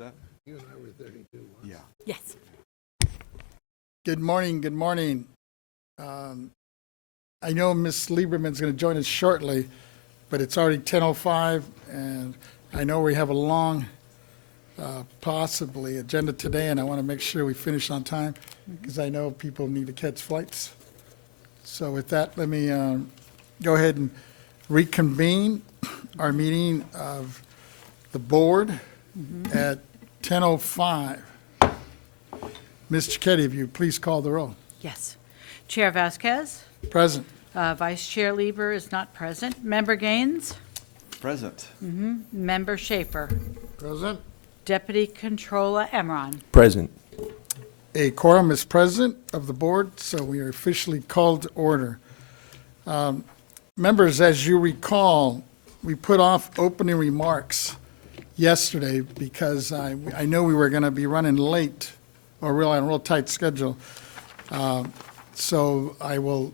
that? You and I were 32 once. Yeah. Yes. Good morning. Good morning. I know Ms. Lieberman's going to join us shortly, but it's already 10:05, and I know we have a long, possibly agenda today, and I want to make sure we finish on time because I know people need to catch flights. So with that, let me go ahead and reconvene our meeting of the board at 10:05. Ms. Cicchetti, if you please call the roll. Yes. Chair Vasquez, Present. Vice Chair Lieber is not present. Member Gaines, Present. Member Schaefer, Present? Deputy Controller Emron. Present. A quorum is present of the board, so we are officially called to order. Members, as you recall, we put off opening remarks yesterday because I know we were going to be running late or really on a real tight schedule. So I will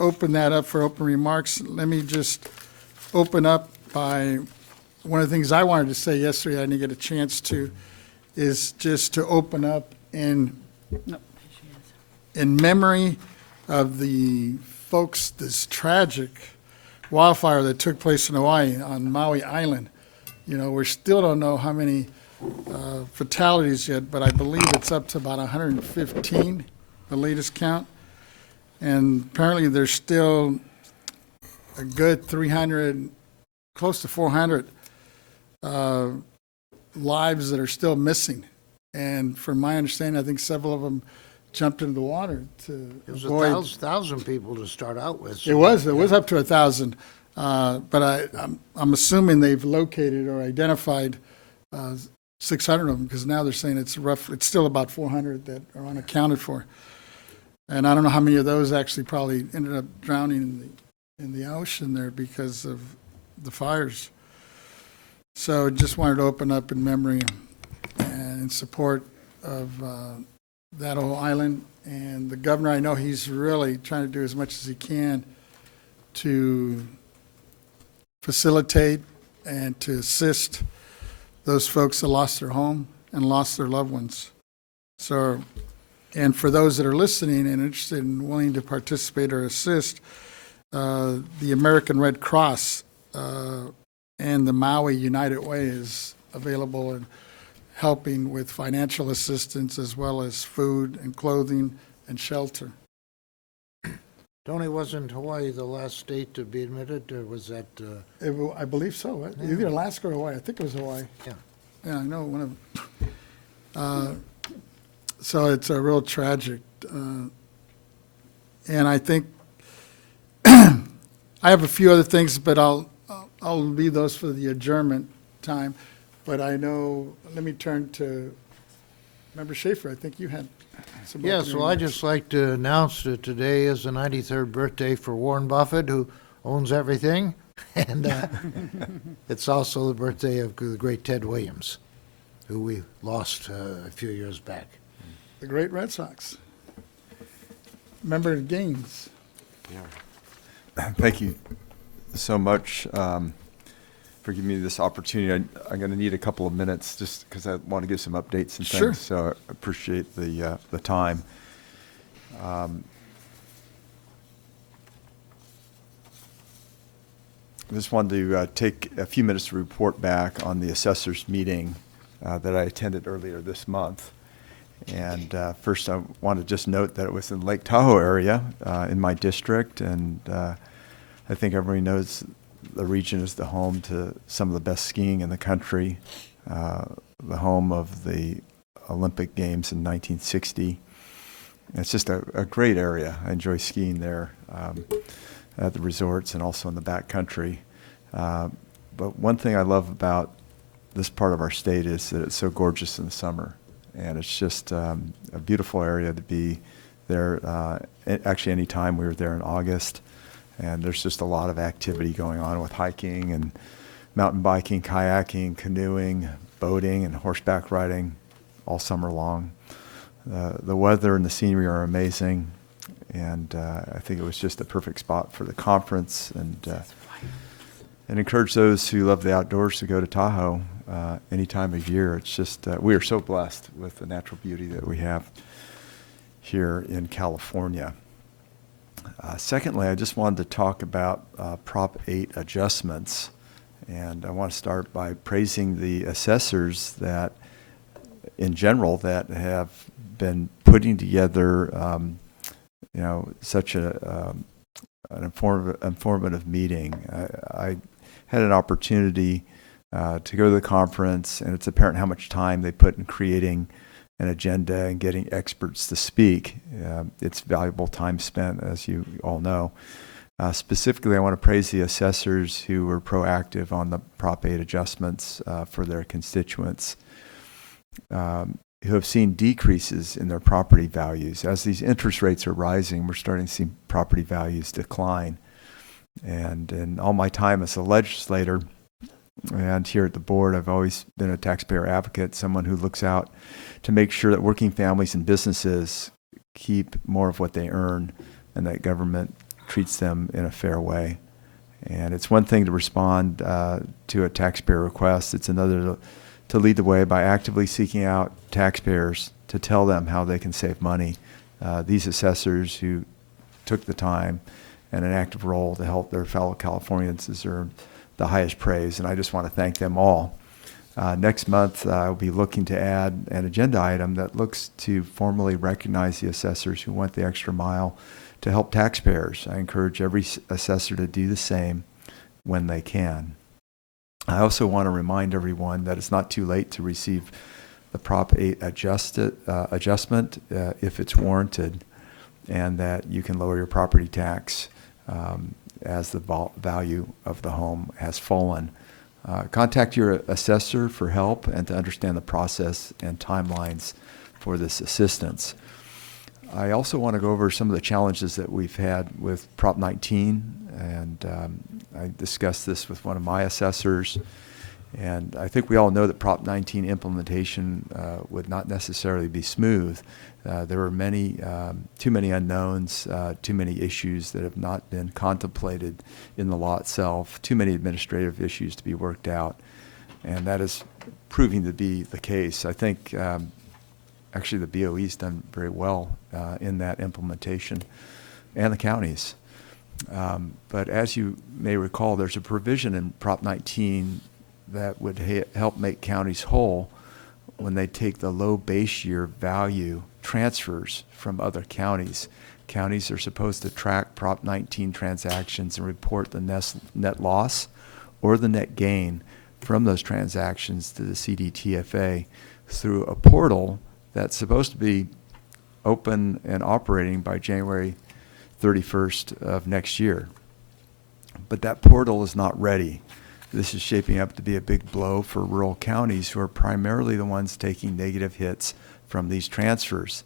open that up for open remarks. Let me just open up by, one of the things I wanted to say yesterday, I didn't get a chance to, is just to open up in No, she is. in memory of the folks, this tragic wildfire that took place in Hawaii on Maui Island. You know, we still don't know how many fatalities yet, but I believe it's up to about 115, the latest count. And apparently there's still a good 300, close to 400 lives that are still missing. And from my understanding, I think several of them jumped into the water to It was avoid. 1,000 people to start out with. so- It was up to 1,000. But I'm assuming they've located or identified 600 of them, because now they're saying it's still about 400 that are unaccounted for. And I don't know how many of those actually probably ended up drowning in the ocean there because of the fires. So just wanted to open up in memory and in support of that whole island. And the governor, I know he's really trying to do as much as he can to facilitate and to assist those folks that lost their home and lost their loved ones. So, and for those that are listening and interested and willing to participate or assist, the American Red Cross and the Maui United Way is available and helping with financial assistance as well as food and clothing and shelter. Tony, wasn't Hawaii the last state to be admitted, or was that, I believe so, right? Either Alaska or Hawaii. I think it was Hawaii. yeah. Yeah, I know one of them. So it's a real tragic, and I think I have a few other things, but I'll leave those for the adjournment time. But I know, let me turn to Member Schaefer. I think you had some. Yes, opening well, I'd remarks. just like to announce that today is the 93rd birthday for Warren Buffett, who owns everything. And it's also the birthday of the great Ted Williams, who we lost a few years back. The great Red Sox. Member Gaines. Yeah. Thank you so much for giving me this opportunity. I'm going to need a couple of minutes just because I want to give some updates and things. Sure. So I appreciate the time. I just wanted to take a few minutes to report back on the assessors meeting that I attended earlier this month. And first, I want to just note that it was in Lake Tahoe area in my district, and I think everybody knows the region is the home to some of the best skiing in the country, the home of the Olympic Games in 1960. It's just a great area. I enjoy skiing there at the resorts and also in the back country. But one thing I love about this part of our state is that it's so gorgeous in the summer. And it's just a beautiful area to be there. Actually, any time we were there in August, and there's just a lot of activity going on with hiking and mountain biking, kayaking, canoeing, boating, and horseback riding all summer long. The weather and the scenery are amazing, and I think it was just a perfect spot for the conference. And encourage those who love the outdoors to go to Tahoe any time of year. It's just, we are so blessed with the natural beauty that we have here in California. Secondly, I just wanted to talk about Prop 8 adjustments. And I want to start by praising the assessors that, in general, that have been putting together, such an informative meeting. I had an opportunity to go to the conference, and it's apparent how much time they put in creating an agenda and getting experts to speak. It's valuable time spent, as you all know. Specifically, I want to praise the assessors who were proactive on the Prop 8 adjustments for their constituents, who have seen decreases in their property values. As these interest rates are rising, we're starting to see property values decline. And in all my time as a legislator and here at the board, I've always been a taxpayer advocate, someone who looks out to make sure that working families and businesses keep more of what they earn and that government treats them in a fair way. And it's one thing to respond to a taxpayer request. It's another to lead the way by actively seeking out taxpayers to tell them how they can save money. These assessors who took the time and an active role to help their fellow Californians deserve the highest praise, and I just want to thank them all. Next month, I'll be looking to add an agenda item that looks to formally recognize the assessors who went the extra mile to help taxpayers. I encourage every assessor to do the same when they can. I also want to remind everyone that it's not too late to receive the Prop 8 adjustment if it's warranted, and that you can lower your property tax as the value of the home has fallen. Contact your assessor for help and to understand the process and timelines for this assistance. I also want to go over some of the challenges that we've had with Prop 19, and I discussed this with one of my assessors, and I think we all know that Prop 19 implementation would not necessarily be smooth. There were too many unknowns, too many issues that have not been contemplated in the law itself, too many administrative issues to be worked out, and that is proving to be the case. I think actually the BoE's done very well in that implementation, and the counties. But as you may recall, there's a provision in Prop 19 that would help make counties whole when they take the low base year value transfers from other counties. Counties are supposed to track Prop 19 transactions and report the net loss or the net gain from those transactions to the CDTFA through a portal that's supposed to be open and operating by January 31st of next year. But that portal is not ready. This is shaping up to be a big blow for rural counties who are primarily the ones taking negative hits from these transfers.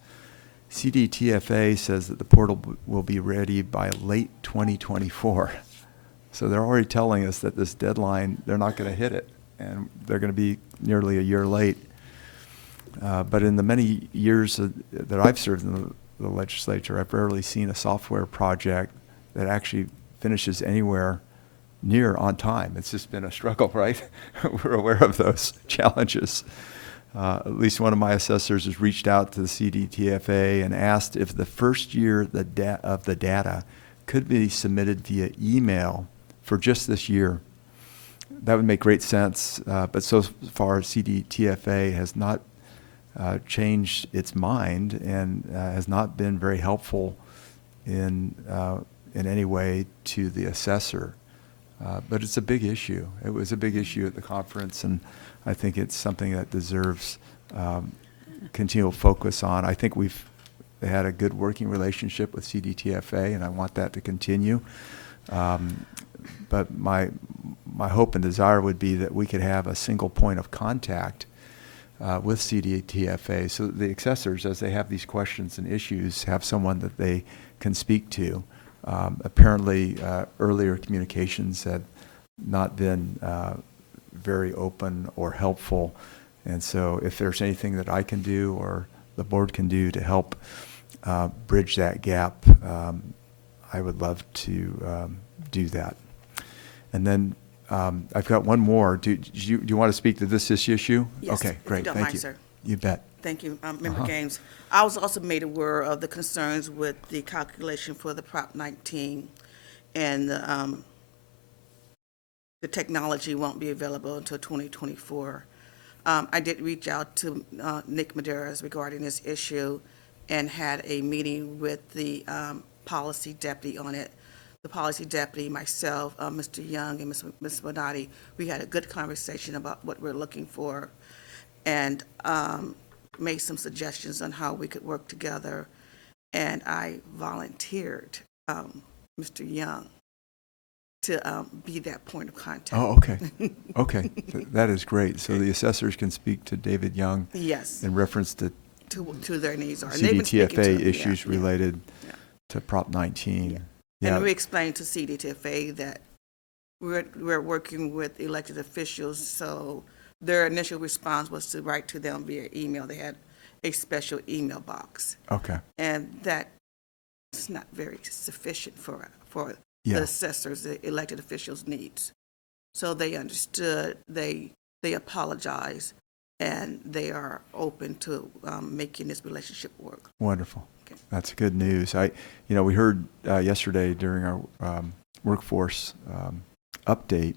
CDTFA says that the portal will be ready by late 2024. So they're already telling us that this deadline, they're not going to hit it, and they're going to be nearly a year late. But in the many years that I've served in the legislature, I've rarely seen a software project that actually finishes anywhere near on time. It's just been a struggle, right? We're aware of those challenges. At least one of my assessors has reached out to the CDTFA and asked if the first year of the data could be submitted via email for just this year. That would make great sense, but so far CDTFA has not changed its mind and has not been very helpful in any way to the assessor. But it's a big issue. It was a big issue at the conference, and I think it's something that deserves continual focus on. I think we've had a good working relationship with CDTFA, and I want that to continue. But my hope and desire would be that we could have a single point of contact with CDTFA so that the assessors, as they have these questions and issues, have someone that they can speak to. Apparently, earlier communications had not been very open or helpful, and so if there's anything that I can do or the board can do to help bridge that gap, I would love to do that. And then I've got one more. Do you want to speak to this issue? Yes, Okay, if you great. don't Thank mind, you. sir. You bet. Thank you, Member Gaines. I was also made aware of the concerns with the calculation for the Prop 19, and the technology won't be available until 2024. I did reach out to Nick Maderas regarding this issue and had a meeting with the policy deputy on it. The policy deputy, myself, Mr. Young, and Ms. Bonatti, we had a good conversation about what we're looking for, and made some suggestions on how we could work together. And I volunteered Mr. Young to be that point of contact. Oh, okay. Okay. That is great. So the assessors can speak to David Young Yes, in reference to to their needs are. And they've been speaking to CDTFA them, yeah, issues yeah. related Yeah. to Prop 19. Yeah. Yeah. And we explained to CDTFA that we're working with elected officials, so their initial response was to write to them via email. They had a special email box, Okay. and that's not very sufficient for Yeah. the assessors, the elected officials' needs. So they understood, they apologize, and they are open to making this relationship work. Wonderful. Okay. That's good news. We heard yesterday during our workforce update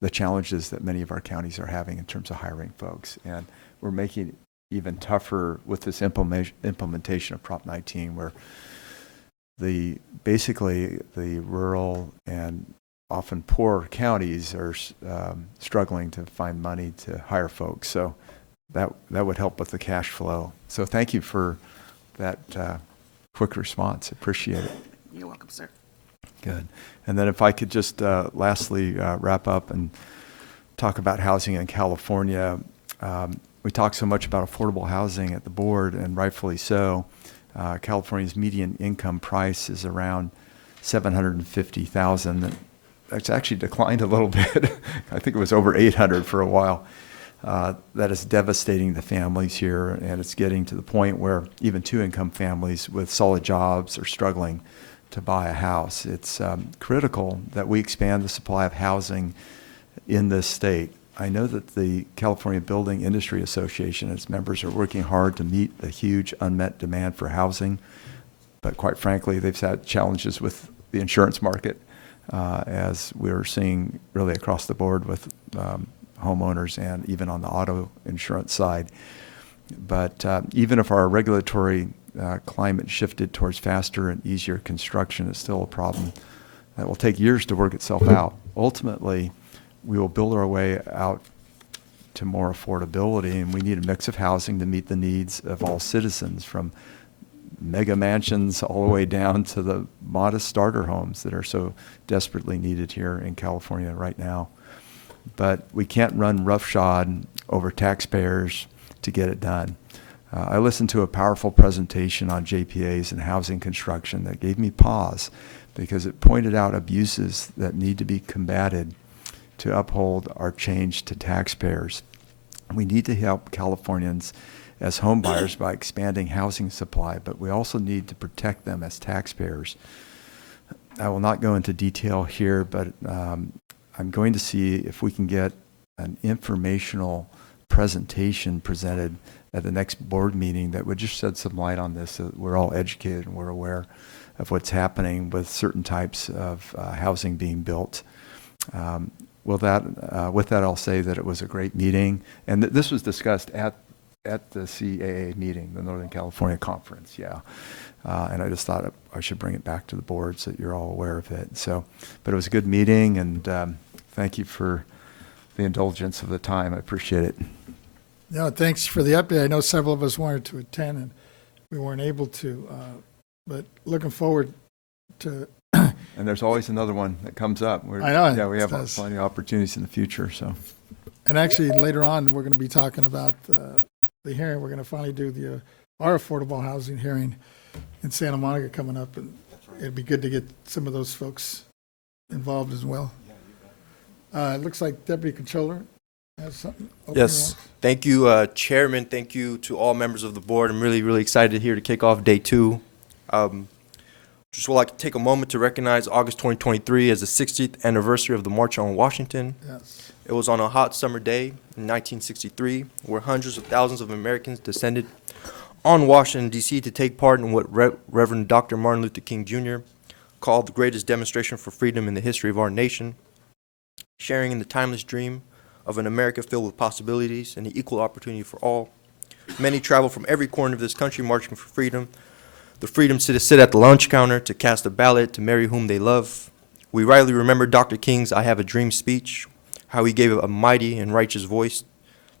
the challenges that many of our counties are having in terms of hiring folks, and we're making it even tougher with this implementation of Prop 19, where basically the rural and often poor counties are struggling to find money to hire folks. So that would help with the cash flow. So thank you for that quick response. Appreciate it. You're welcome, sir. Good. And then if I could just lastly wrap up and talk about housing in California. We talk so much about affordable housing at the board, and rightfully so. California's median income price is around $750,000. That's actually declined a little bit. I think it was over 800 for a while. That is devastating the families here, and it's getting to the point where even two-income families with solid jobs are struggling to buy a house. It's critical that we expand the supply of housing in this state. I know that the California Building Industry Association and its members are working hard to meet the huge unmet demand for housing, but quite frankly, they've had challenges with the insurance market, as we're seeing really across the board with homeowners and even on the auto insurance side. But even if our regulatory climate shifted towards faster and easier construction, it's still a problem that will take years to work itself out. Ultimately, we will build our way out to more affordability, and we need a mix of housing to meet the needs of all citizens, from mega mansions all the way down to the modest starter homes that are so desperately needed here in California right now. But we can't run roughshod over taxpayers to get it done. I listened to a powerful presentation on JPAs and housing construction that gave me pause, because it pointed out abuses that need to be combated to uphold our change to taxpayers. We need to help Californians as home buyers by expanding housing supply, but we also need to protect them as taxpayers. I will not go into detail here, but I'm going to see if we can get an informational presentation presented at the next board meeting that would just shed some light on this, so that we're all educated and we're aware of what's happening with certain types of housing being built. With that, I'll say that it was a great meeting, and this was discussed at the CAA meeting, the Northern California Conference, yeah. And I just thought I should bring it back to the board so that you're all aware of it. So, but it was a good meeting, and thank you for the indulgence of the time. I appreciate it. Yeah, thanks for the update. I know several of us wanted to attend and we weren't able to, but looking forward to. And there's always another one that comes up. I know, Yeah, we it have does. plenty of opportunities in the future, so. And actually, later on, we're going to be talking about the hearing. We're going to finally do our affordable housing hearing in Santa Monica coming up, and it'd be good to get some of those folks involved as well. It looks like Deputy Controller has something. opening Yes, remarks. thank you, Chairman. Thank you to all members of the board. I'm really, really excited here to kick off day 2. Just would like to take a moment to recognize August 2023 as the 60th anniversary of the March on Washington. Yes. It was on a hot summer day in 1963 where hundreds of thousands of Americans descended on Washington, D.C. to take part in what Reverend Dr. Martin Luther King Jr. called the greatest demonstration for freedom in the history of our nation, sharing in the timeless dream of an America filled with possibilities and equal opportunity for all. Many traveled from every corner of this country marching for freedom, the freedom to sit at the lunch counter, to cast a ballot, to marry whom they love. We rightly remember Dr. King's I Have a Dream speech, how he gave a mighty and righteous voice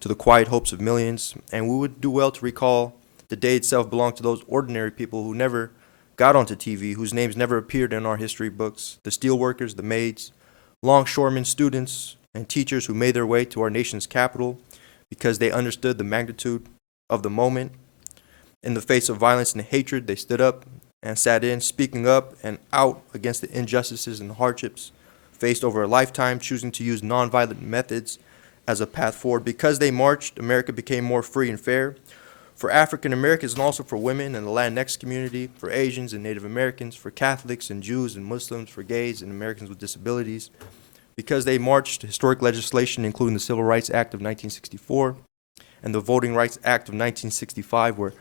to the quiet hopes of millions, and we would do well to recall the day itself belonged to those ordinary people who never got onto TV, whose names never appeared in our history books, the steelworkers, the maids, longshoremen, students, and teachers who made their way to our nation's capital because they understood the magnitude of the moment. In the face of violence and hatred, they stood up and sat in, speaking up and out against the injustices and hardships faced over a lifetime, choosing to use nonviolent methods as a path forward. Because they marched, America became more free and fair for African Americans and also for women and the Latinx community, for Asians and Native Americans, for Catholics and Jews and Muslims, for gays and Americans with disabilities. Because they marched, historic legislation, including the Civil Rights Act of 1964 and the Voting Rights Act of 1965, were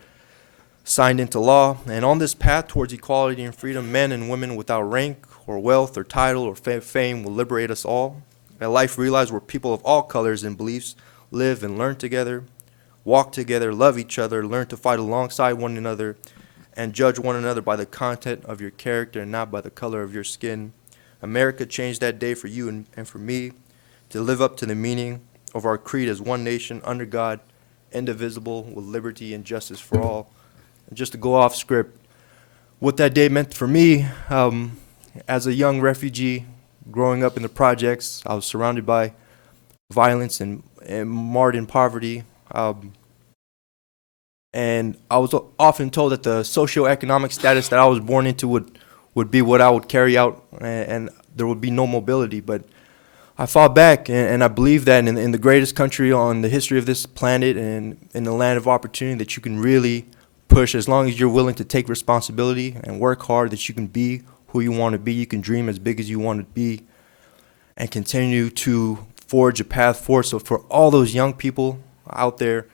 signed into law. And on this path towards equality and freedom, men and women without rank or wealth or title or fame will liberate us all. A life realized where people of all colors and beliefs live and learn together, walk together, love each other, learn to fight alongside one another, and judge one another by the content of your character and not by the color of your skin. America changed that day for you and for me to live up to the meaning of our creed as one nation under God, indivisible, with liberty and justice for all. And just to go off script, what that day meant for me, as a young refugee growing up in the projects, I was surrounded by violence and marred in poverty. And I was often told that the socioeconomic status that I was born into would be what I would carry out, and there would be no mobility. But I fought back, and I believe that in the greatest country on the history of this planet and in the land of opportunity, that you can really push as long as you're willing to take responsibility and work hard, that you can be who you want to be. You can dream as big as you want to be and continue to forge a path forward. So for all those young people out there,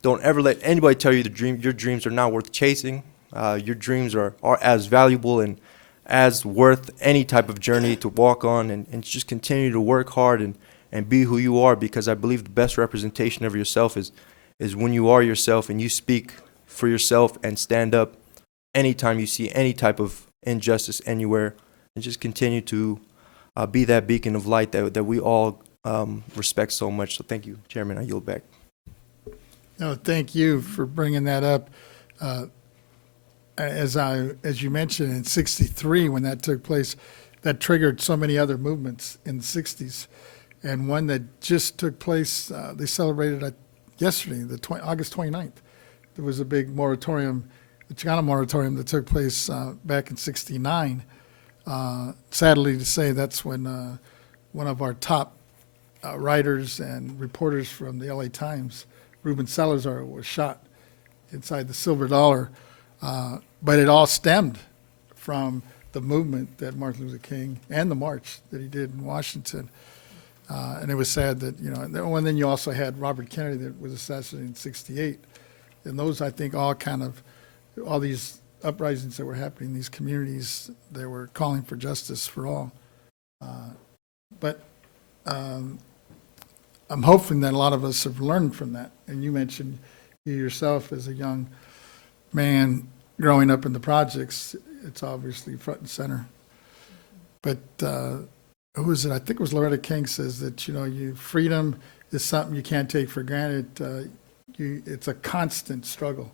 don't ever let anybody tell you your dreams are not worth chasing. Your dreams are as valuable and as worth any type of journey to walk on, and just continue to work hard and be who you are, because I believe the best representation of yourself is when you are yourself and you speak for yourself and stand up anytime you see any type of injustice anywhere, and just continue to be that beacon of light that we all respect so much. So thank you, Chairman. I yield back. No, thank you for bringing that up. As you mentioned, in '63, when that took place, that triggered so many other movements in the '60s. And one that just took place, they celebrated yesterday, August 29th. There was a big moratorium, the Chicano moratorium that took place back in '69. Sadly to say, that's when one of our top writers and reporters from the LA Times, Ruben Salazar, was shot inside the Silver Dollar. But it all stemmed from the movement that Martin Luther King and the march that he did in Washington. And it was sad that, and then you also had Robert Kennedy that was assassinated in '68. And those, I think, all these uprisings that were happening in these communities, they were calling for justice for all. But I'm hoping that a lot of us have learned from that. And you mentioned you yourself as a young man growing up in the projects, it's obviously front and center. But who was it? I think it was Loretta King says that, freedom is something you can't take for granted. It's a constant struggle.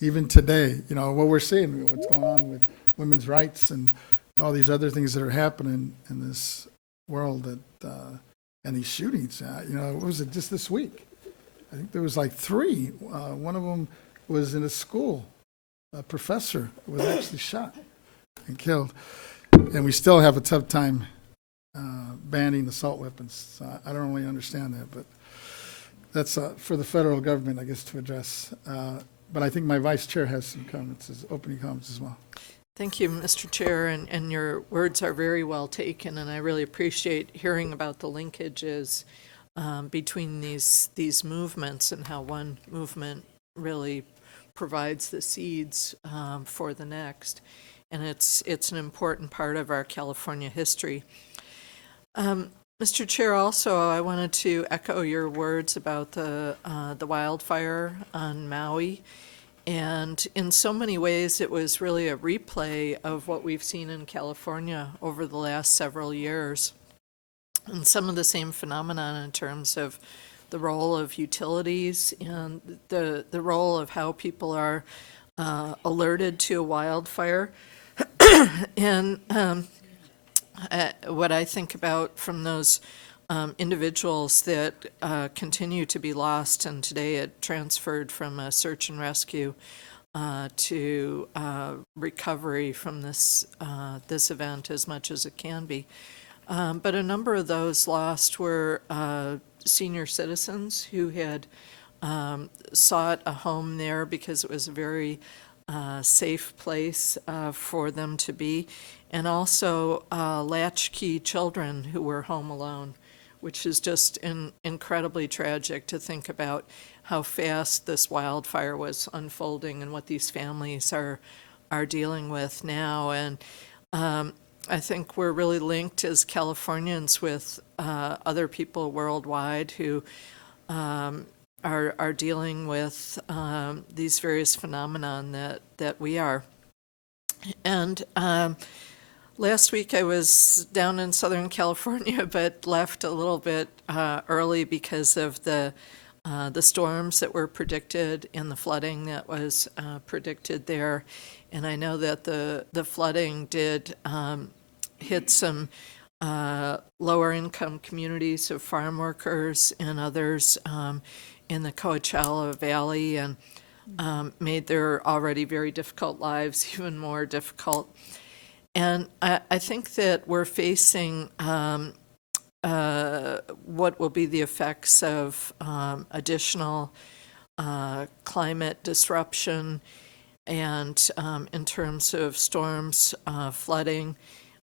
Even today, what we're seeing, what's going on with women's rights and all these other things that are happening in this world, and these shootings. What was it just this week? I think there was like 3. One of them was in a school. A professor was actually shot and killed. And we still have a tough time banning assault weapons. So I don't really understand that, but that's for the federal government, I guess, to address. But I think my vice chair has some comments, opening comments as well. Thank you, Mr. Chair, and your words are very well taken, and I really appreciate hearing about the linkages between these movements and how one movement really provides the seeds for the next. And it's an important part of our California history. Mr. Chair, also, I wanted to echo your words about the wildfire on Maui. And in so many ways, it was really a replay of what we've seen in California over the last several years. And some of the same phenomenon in terms of the role of utilities and the role of how people are alerted to a wildfire. And what I think about from those individuals that continue to be lost, and today it transferred from a search and rescue to recovery from this event as much as it can be. But a number of those lost were senior citizens who had sought a home there because it was a very safe place for them to be, and also latchkey children who were home alone, which is just incredibly tragic to think about how fast this wildfire was unfolding and what these families are dealing with now. And I think we're really linked as Californians with other people worldwide who are dealing with these various phenomenon that we are. And last week I was down in Southern California, but left a little bit early because of the storms that were predicted and the flooding that was predicted there. And I know that the flooding did hit some lower income communities of farm workers and others in the Coachella Valley, and made their already very difficult lives even more difficult. And I think that we're facing what will be the effects of additional climate disruption, and in terms of storms, flooding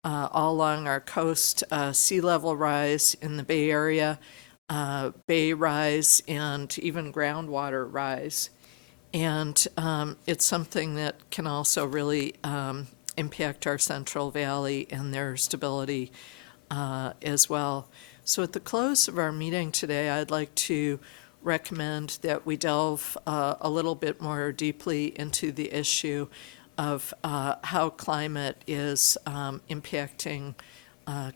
all along our coast, sea level rise in the Bay Area, bay rise, and even groundwater rise. And it's something that can also really impact our Central Valley and their stability as well. So at the close of our meeting today, I'd like to recommend that we delve a little bit more deeply into the issue of how climate is impacting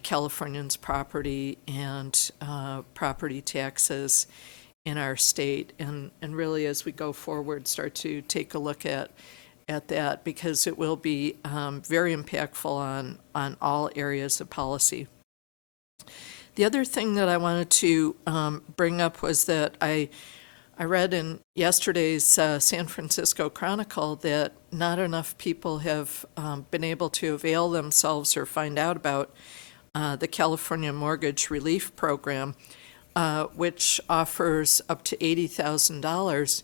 Californians' property and property taxes in our state, and really as we go forward start to take a look at that, because it will be very impactful on all areas of policy. The other thing that I wanted to bring up was that I read in yesterday's San Francisco Chronicle that not enough people have been able to avail themselves or find out about the California Mortgage Relief Program, which offers up to $80,000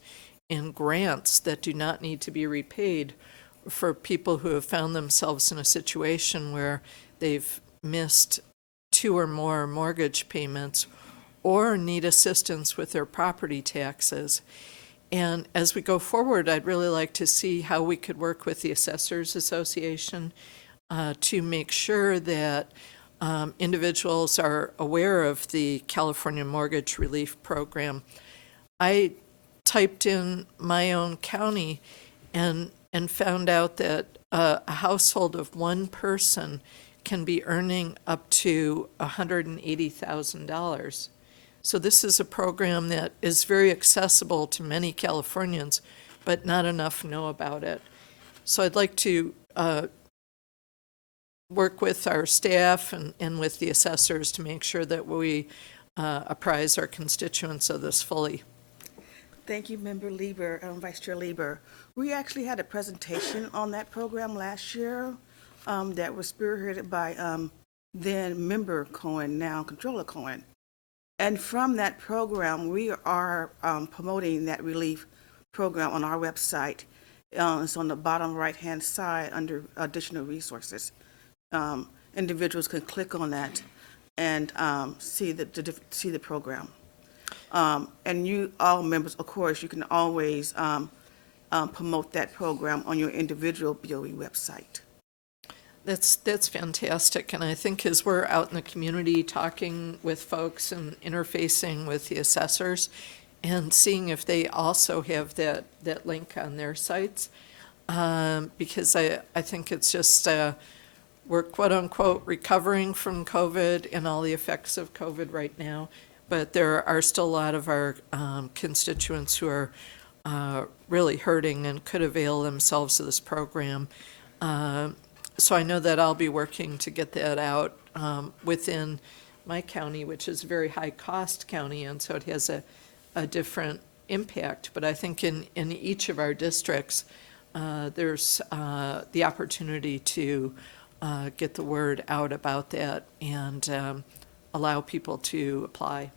in grants that do not need to be repaid for people who have found themselves in a situation where they've missed 2 or more mortgage payments or need assistance with their property taxes. And as we go forward, I'd really like to see how we could work with the Assessors Association to make sure that individuals are aware of the California Mortgage Relief Program. I typed in my own county and found out that a household of one person can be earning up to $180,000. So this is a program that is very accessible to many Californians, but not enough know about it. So I'd like to work with our staff and with the assessors to make sure that we apprise our constituents of this fully. Thank you, Member Lieber, Vice Chair Lieber. We actually had a presentation on that program last year that was spearheaded by then Member Cohen, now Controller Cohen. And from that program, we are promoting that relief program on our website. It's on the bottom right-hand side under additional resources. Individuals can click on that and see the program. And you, all members, of course, you can always promote that program on your individual BoE website. That's fantastic, and I think as we're out in the community talking with folks and interfacing with the assessors and seeing if they also have that link on their sites, because I think it's just, we're quote-unquote recovering from COVID and all the effects of COVID right now, but there are still a lot of our constituents who are really hurting and could avail themselves of this program. So I know that I'll be working to get that out within my county, which is a very high-cost county, and so it has a different impact. But I think in each of our districts, there's the opportunity to get the word out about that and allow people to apply.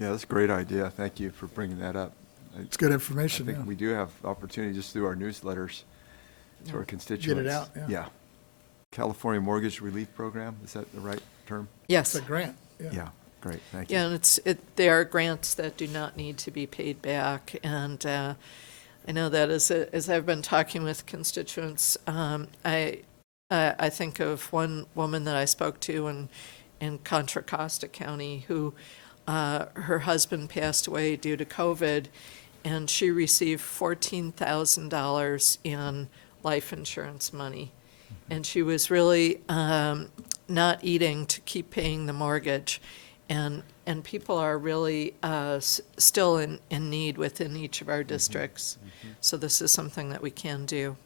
Yeah, that's a great idea. Thank you for bringing that up. It's good I information, yeah. think we do have opportunity just through our newsletters to our constituents. out, yeah. Yeah. California Mortgage Relief Program, is that the right term? Yes. It's a grant, yeah. Yeah, great, thank you. Yeah, and they are grants that do not need to be paid back, and I know that as I've been talking with constituents, I think of one woman that I spoke to in Contra Costa County who her husband passed away due to COVID, and she received $14,000 in life insurance money. And she was really not eating to keep paying the mortgage. And people are really still in need within each of our districts. So this is something that we can do.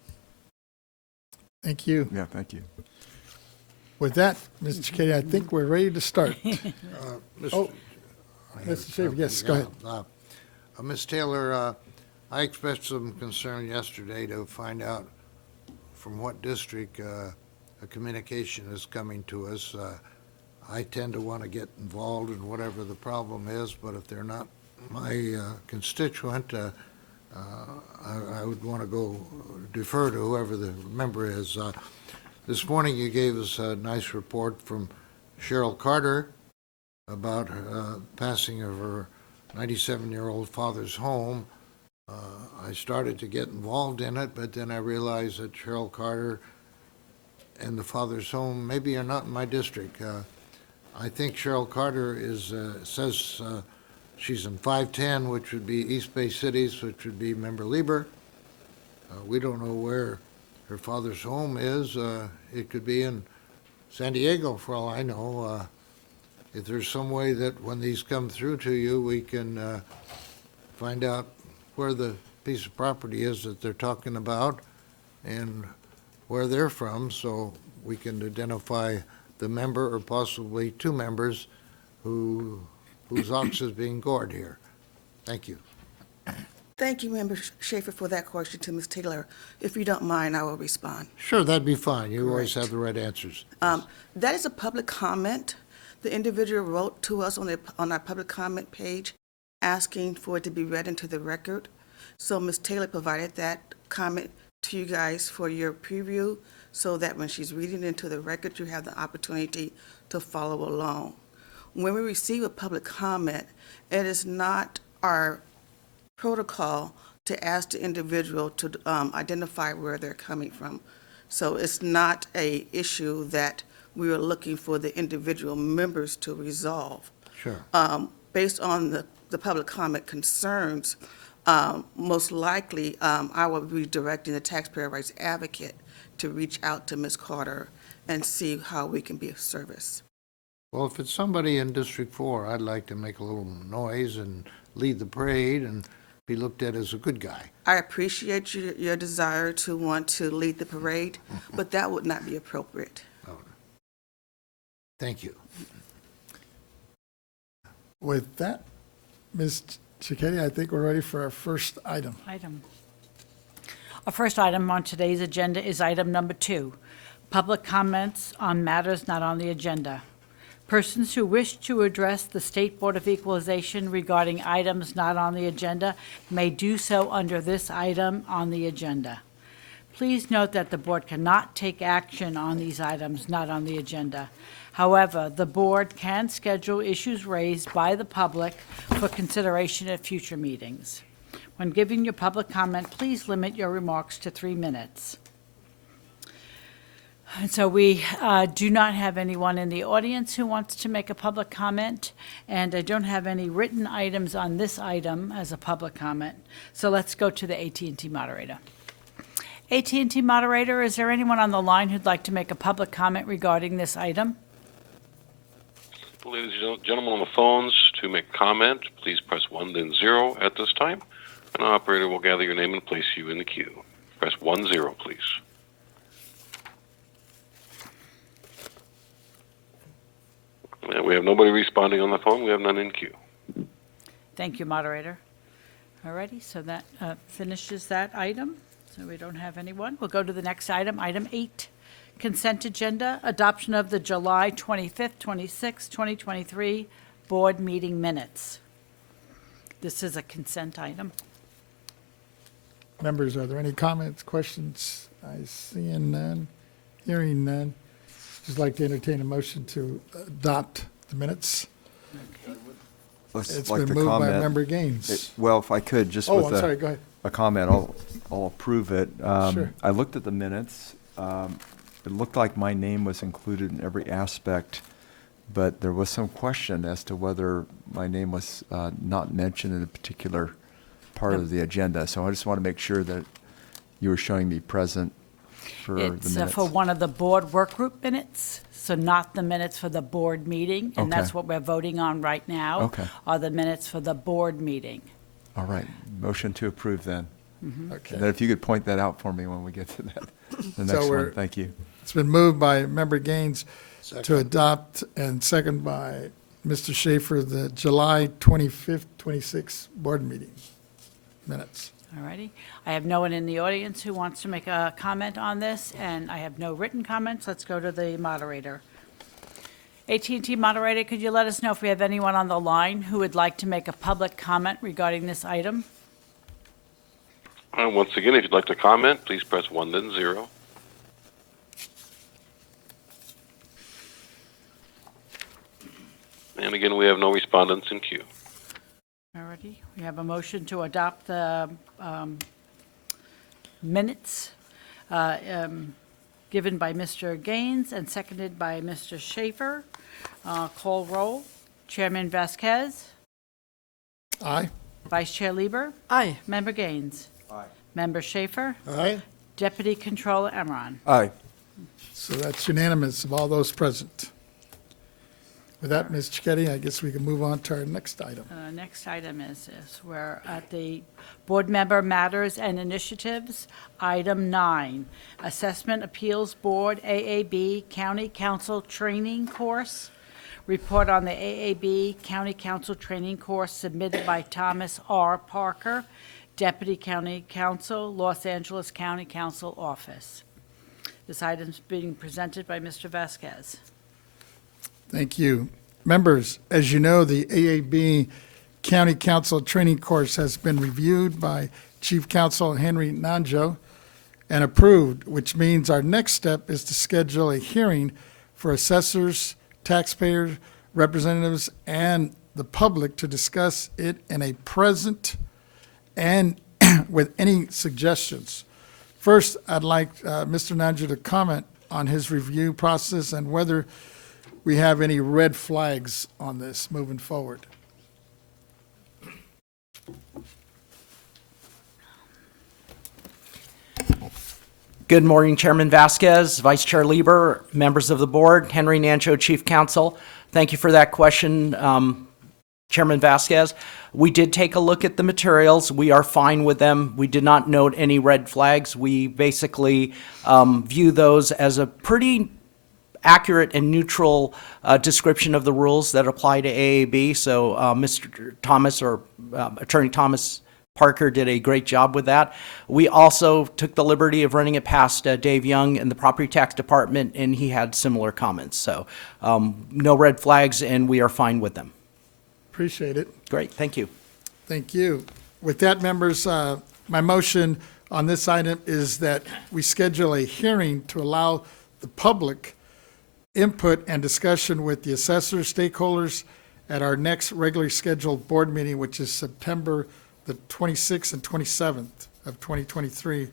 Thank you. Yeah, thank you. With that, Mr. Katie, I think we're ready to start. Oh, Mr. Schaefer, yes, go ahead. Ms. Taylor, I expressed some concern yesterday to find out from what district a communication is coming to us. I tend to want to get involved in whatever the problem is, but if they're not my constituent, I would want to go defer to whoever the member is. This morning you gave us a nice report from Cheryl Carter about passing of her 97-year-old father's home. I started to get involved in it, but then I realized that Cheryl Carter and the father's home maybe are not in my district. I think Cheryl Carter says she's in 510, which would be East Bay Cities, which would be Member Lieber. We don't know where her father's home is. It could be in San Diego, for all I know. If there's some way that when these come through to you, we can find out where the piece of property is that they're talking about and where they're from, so we can identify the member or possibly two members whose ox is being gored here. Thank you. Thank you, Member Schaefer, for that question to Ms. Taylor. If you don't mind, I will respond. Sure, that'd be fine. You always Great. have the right answers. That is a public comment. The individual wrote to us on our public comment page asking for it to be read into the record. So Ms. Taylor provided that comment to you guys for your preview so that when she's reading into the record, you have the opportunity to follow along. When we receive a public comment, it is not our protocol to ask the individual to identify where they're coming from. So it's not a issue that we are looking for the individual members to resolve. Sure. Based on the public comment concerns, most likely, I will be directing the taxpayer rights advocate to reach out to Ms. Carter and see how we can be of service. Well, if it's somebody in District 4, I'd like to make a little noise and lead the parade and be looked at as a good guy. I appreciate your desire to want to lead the parade, but that would not be appropriate. Thank you. With that, Ms. Cicchetti, I think we're ready for our first item. Our first item on today's agenda is item number 2, public comments on matters not on the agenda. Persons who wish to address the State Board of Equalization regarding items not on the agenda may do so under this item on the agenda. Please note that the board cannot take action on these items not on the agenda. However, the board can schedule issues raised by the public for consideration at future meetings. When giving your public comment, please limit your remarks to 3 minutes. And so we do not have anyone in the audience who wants to make a public comment, and I don't have any written items on this item as a public comment. So let's go to the AT&T moderator. AT&T moderator, is there anyone on the line who'd like to make a public comment regarding this item? Ladies and gentlemen on the phones, to make comment, please press 1 then 0 at this time. An operator will gather your name and place you in the queue. Press 1 0, please. And we have nobody responding on the phone. We have none in queue. Thank you, moderator. All righty, so that finishes that item. So we don't have anyone. We'll go to the next item, item 8. Consent agenda, adoption of the July 25th, 26th, 2023 board meeting minutes. This is a consent item. Members, are there any comments, questions? I see none, hearing none. Just like to entertain a motion to adopt the minutes. Let's It's like been to moved by comment. Member Gaines. Well, if I could, just Oh, with I'm sorry, go ahead. a comment, I'll approve it. Sure. I looked at the minutes. It looked like my name was included in every aspect, but there was some question as to whether my name was not mentioned in a particular part of the agenda. So I just want to make sure that you were showing me present for the It's minutes. for one of the board work group minutes, so not the minutes for the board meeting. And that's Okay. what we're voting on right now. Okay. Are the minutes for the board meeting. All right, motion to approve then. And then Okay. if you could point that out for me when we get to that, the next we're- one, thank you. It's been moved by Member Gaines to Second. adopt and second by Mr. Schaefer, the July 25th, 26th board meeting minutes. All righty. I have no one in the audience who wants to make a comment on this, and I have no written comments. Let's go to the moderator. AT&T moderator, could you let us know if we have anyone on the line who would like to make a public comment regarding this item? Once again, if you'd like to comment, please press 1 then 0. And again, we have no respondents in queue. All righty. We have a motion to adopt the minutes given by Mr. Gaines and seconded by Mr. Schaefer. Call roll. Chairman Vasquez, Aye? Vice Chair Lieber, Aye. Member Gaines. Aye. Member Schaefer, Aye? Deputy Controller Emron. Aye. So that's unanimous of all those present. With that, Ms. Cicchetti, I guess we can move on to our next item. Next item is this. We're at the Board Member Matters and Initiatives, Item 9, Assessment Appeals Board, AAB County Council Training Course. Report on the AAB County Council Training Course submitted by Thomas R. Parker, Deputy County Council, Los Angeles County Council Office. This item is being presented by Mr. Vasquez. Thank you. Members, as you know, the AAB County Council Training Course has been reviewed by Chief Counsel Henry Nanjo and approved, which means our next step is to schedule a hearing for assessors, taxpayers, representatives, and the public to discuss it in a present and with any suggestions. First, I'd like Mr. Nanjo to comment on his review process and whether we have any red flags on this moving forward. Good morning, Chairman Vasquez, Vice Chair Lieber, members of the board, Henry Nancho, Chief Counsel. Thank you for that question, Chairman Vasquez. We did take a look at the materials. We are fine with them. We did not note any red flags. We basically view those as a pretty accurate and neutral description of the rules that apply to AAB. So Mr. Thomas or Attorney Thomas Parker did a great job with that. We also took the liberty of running it past Dave Young in the Property Tax Department, and he had similar comments. So no red flags, and we are fine with them. Appreciate it. Great, thank you. Thank you. With that, members, my motion on this item is that we schedule a hearing to allow the public input and discussion with the assessors, stakeholders at our next regularly scheduled board meeting, which is September the 26th and 27th of 2023,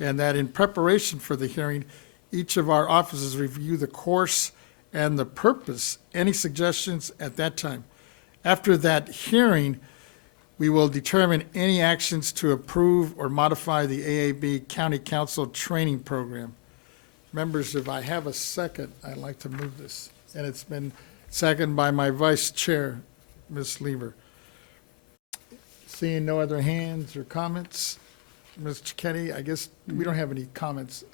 and that in preparation for the hearing, each of our offices review the course and the purpose, any suggestions at that time. After that hearing, we will determine any actions to approve or modify the AAB County Council Training Program. Members, if I have a second, I'd like to move this. And it's been seconded by my vice chair, Ms. Lieber. Seeing no other hands or comments, Ms. Cicchetti, I guess we don't have any comments.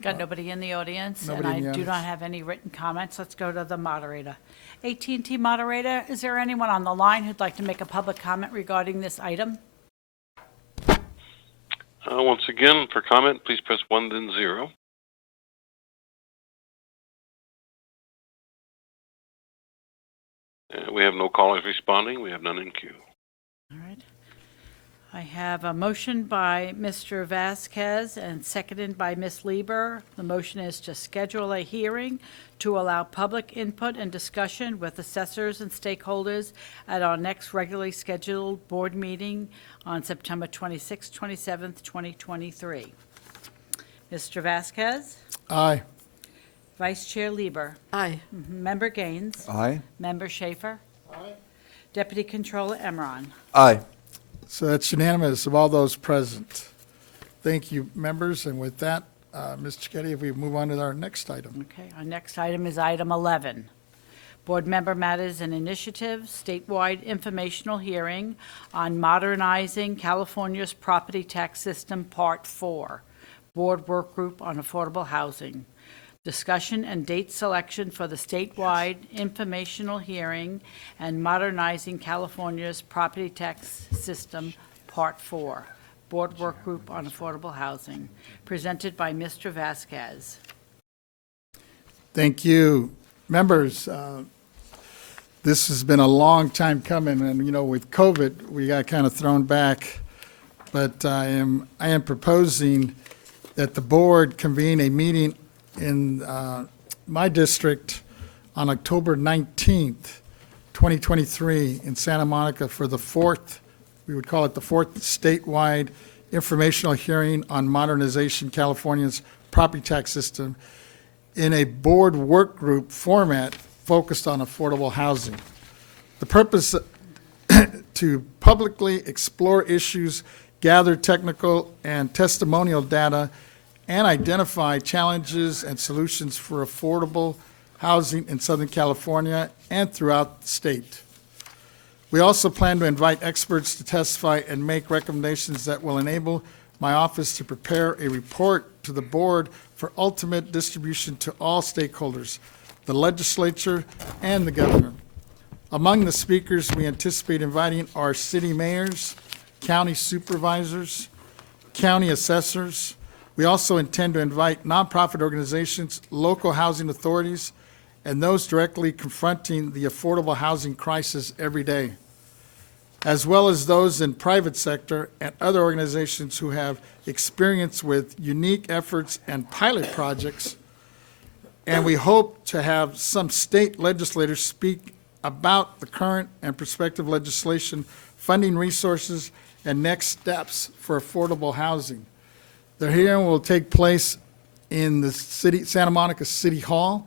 Got nobody in the audience, and Nobody I in the do not audience. have any written comments. Let's go to the moderator. AT&T moderator, is there anyone on the line who'd like to make a public comment regarding this item? Once again, for comment, please press 1 then 0. We have no callers responding. We have none in queue. All right. I have a motion by Mr. Vasquez and seconded by Ms. Lieber. The motion is to schedule a hearing to allow public input and discussion with assessors and stakeholders at our next regularly scheduled board meeting on September 26th, 27th, 2023. Mr. Vasquez? Aye. Vice Chair Lieber? Aye. Member Gaines? Aye. Member Schaefer? Aye. Deputy Controller Emron? Aye. So that's unanimous of all those present. Thank you, members. And with that, Ms. Cicchetti, if we move on to our next item. Okay, our next item is item 11. Board member matters and initiatives, statewide informational hearing on modernizing California's property tax system, Part 4, Board Work Group on Affordable Housing. Discussion and date selection for the statewide informational hearing and modernizing California's property tax system, Part 4, Board Work Group on Affordable Housing, presented by Mr. Vasquez. Thank you. Members, this has been a long time coming, and, with COVID, we got kind of thrown back. But I am proposing that the board convene a meeting in my district on October 19th, 2023, in Santa Monica for the fourth, we would call it the fourth statewide informational hearing on modernization California's property tax system in a board work group format focused on affordable housing. The purpose to publicly explore issues, gather technical and testimonial data, and identify challenges and solutions for affordable housing in Southern California and throughout the state. We also plan to invite experts to testify and make recommendations that will enable my office to prepare a report to the board for ultimate distribution to all stakeholders, the legislature and the governor. Among the speakers, we anticipate inviting our city mayors, county supervisors, county assessors. We also intend to invite nonprofit organizations, local housing authorities, and those directly confronting the affordable housing crisis every day, as well as those in private sector and other organizations who have experience with unique efforts and pilot projects. And we hope to have some state legislators speak about the current and prospective legislation, funding resources, and next steps for affordable housing. The hearing will take place in the Santa Monica City Hall,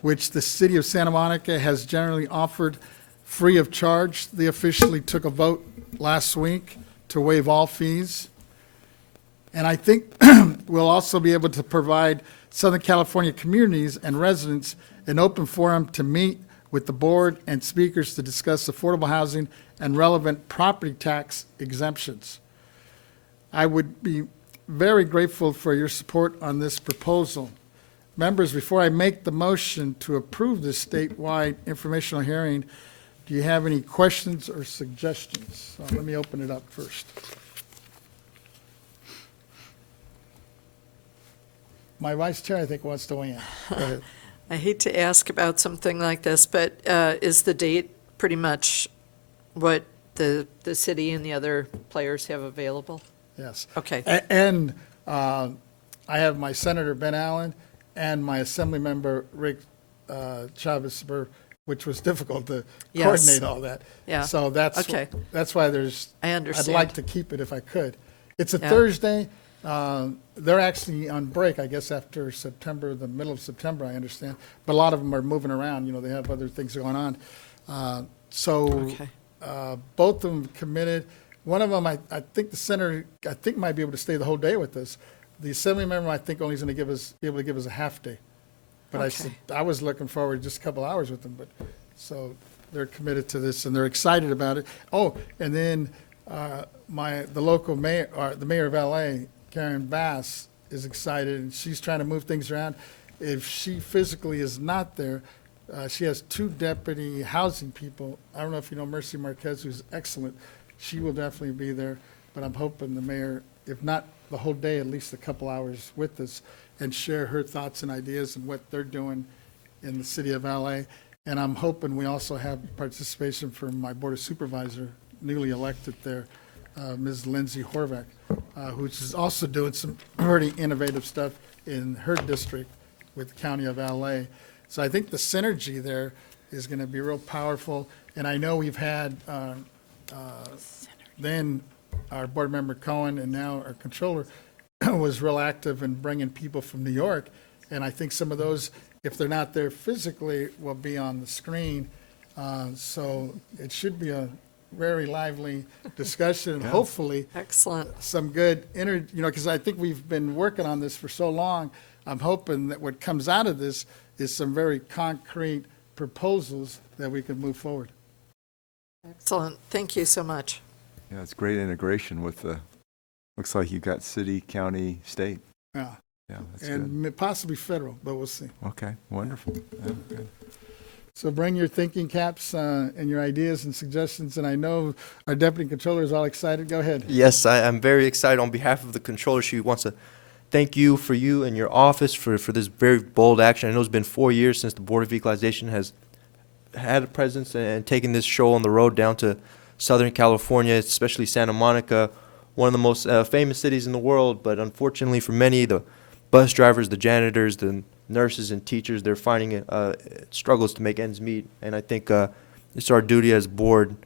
which the city of Santa Monica has generally offered free of charge. They officially took a vote last week to waive all fees. And I think we'll also be able to provide Southern California communities and residents an open forum to meet with the board and speakers to discuss affordable housing and relevant property tax exemptions. I would be very grateful for your support on this proposal. Members, before I make the motion to approve this statewide informational hearing, do you have any questions or suggestions? Let me open it up first. my vice chair, I think, wants to weigh in. Go ahead. I hate to ask about something like this, but is the date pretty much what the city and the other players have available? Yes. Okay. And I have my Senator Ben Allen and my Assembly Member Rick Chavez, which was difficult to Yes. coordinate all that. Yeah. So that's Okay. That's why there's. I understand. I'd like to keep it if I could. It's a Yeah. Thursday. They're actually on break, I guess, after September, the middle of September, I understand. But a lot of them are moving around. They have other things going on. So Okay. both of them committed. One of them, I think the senator, might be able to stay the whole day with us. The Assembly member, I think, only is going to be able to give us a half day. But I said, Okay. I was looking forward to just a couple hours with them, but, so they're committed to this and they're excited about it. Oh, and then, the local mayor, or the mayor of LA, Karen Bass, is excited and she's trying to move things around. If she physically is not there, she has 2 deputy housing people. I don't know if you know Mercy Marquez, who's excellent. She will definitely be there, but I'm hoping the mayor, if not the whole day, at least a couple hours with us and share her thoughts and ideas and what they're doing in the city of LA. And I'm hoping we also have participation from my Board of Supervisor, newly elected there, Ms. Lindsay Horvath, which is also doing some pretty innovative stuff in her district with the county of LA. So I think the synergy there is going to be real powerful. And I know we've had then our board member Cohen and now our controller was real active in bringing people from New York. And I think some of those, if they're not there physically, will be on the screen. So it should be a very lively discussion and hopefully Excellent. some good because I think we've been working on this for so long. I'm hoping that what comes out of this is some very concrete proposals that we can move forward. Excellent. Thank you so much. Yeah, it's great integration with the, looks like you've got city, county, state. Yeah, Yeah, that's good. and possibly federal, but we'll see. Okay, wonderful. Yeah, good. So bring your thinking caps and your ideas and suggestions, and I know our deputy controller is all excited. Go ahead. Yes, I'm very excited. On behalf of the controller, she wants to thank you and your office for this very bold action. I know it's been 4 years since the Board of Equalization has had a presence and taken this show on the road down to Southern California, especially Santa Monica, one of the most famous cities in the world. But unfortunately for many, the bus drivers, the janitors, the nurses and teachers, they're finding struggles to make ends meet. And I think it's our duty as board,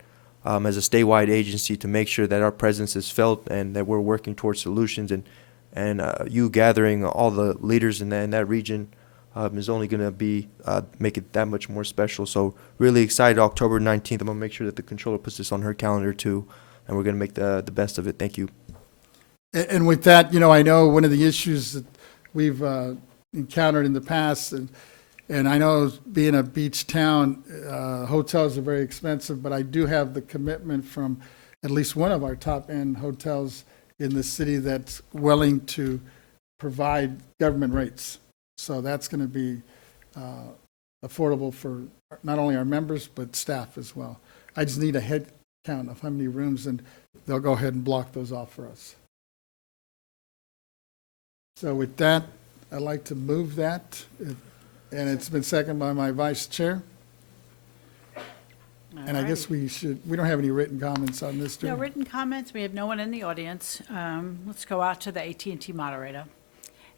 as a statewide agency, to make sure that our presence is felt and that we're working towards solutions. And you gathering all the leaders in that region is only going to make it that much more special. So really excited. October 19th, I'm going to make sure that the controller puts this on her calendar too, and we're going to make the best of it. Thank you. And with that, I know one of the issues that we've encountered in the past, and I know being a beach town, hotels are very expensive, but I do have the commitment from at least one of our top-end hotels in the city that's willing to provide government rates. So that's going to be affordable for not only our members, but staff as well. I just need a head count of how many rooms, and they'll go ahead and block those off for us. So with that, I'd like to move that, and it's been seconded by my vice chair. And I guess we don't have any written comments on this, do No we? written comments. We have no one in the audience. Let's go out to the AT&T moderator.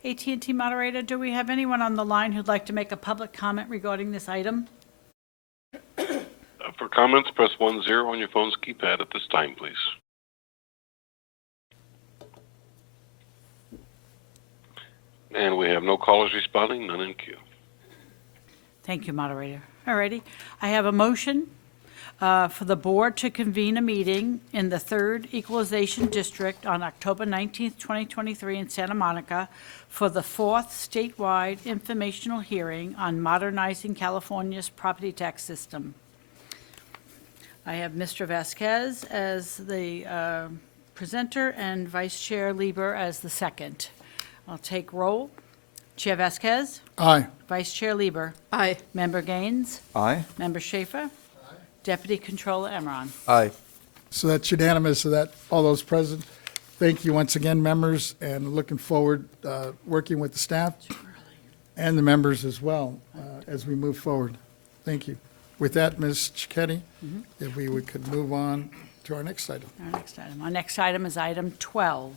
AT&T moderator, do we have anyone on the line who'd like to make a public comment regarding this item? For comments, press 10 on your phone's keypad at this time, please. And we have no callers responding, none in queue. Thank you, moderator. All righty. I have a motion for the board to convene a meeting in the 3rd Equalization District on October 19th, 2023 in Santa Monica for the 4th statewide informational hearing on modernizing California's property tax system. I have Mr. Vasquez as the presenter and Vice Chair Lieber as the second. I'll take roll. Chair Vasquez? Aye. Vice Chair Lieber? Aye. Member Gaines? Aye? Member Schaefer? Deputy Controller Emron? Aye. So that's unanimous, so that, all those present. thank you once again, members, and looking forward, working with the staff and the members as well, as we move forward. Thank you. With that, Ms. Cicchetti, if we could move on to our next item. Our next item is item 12,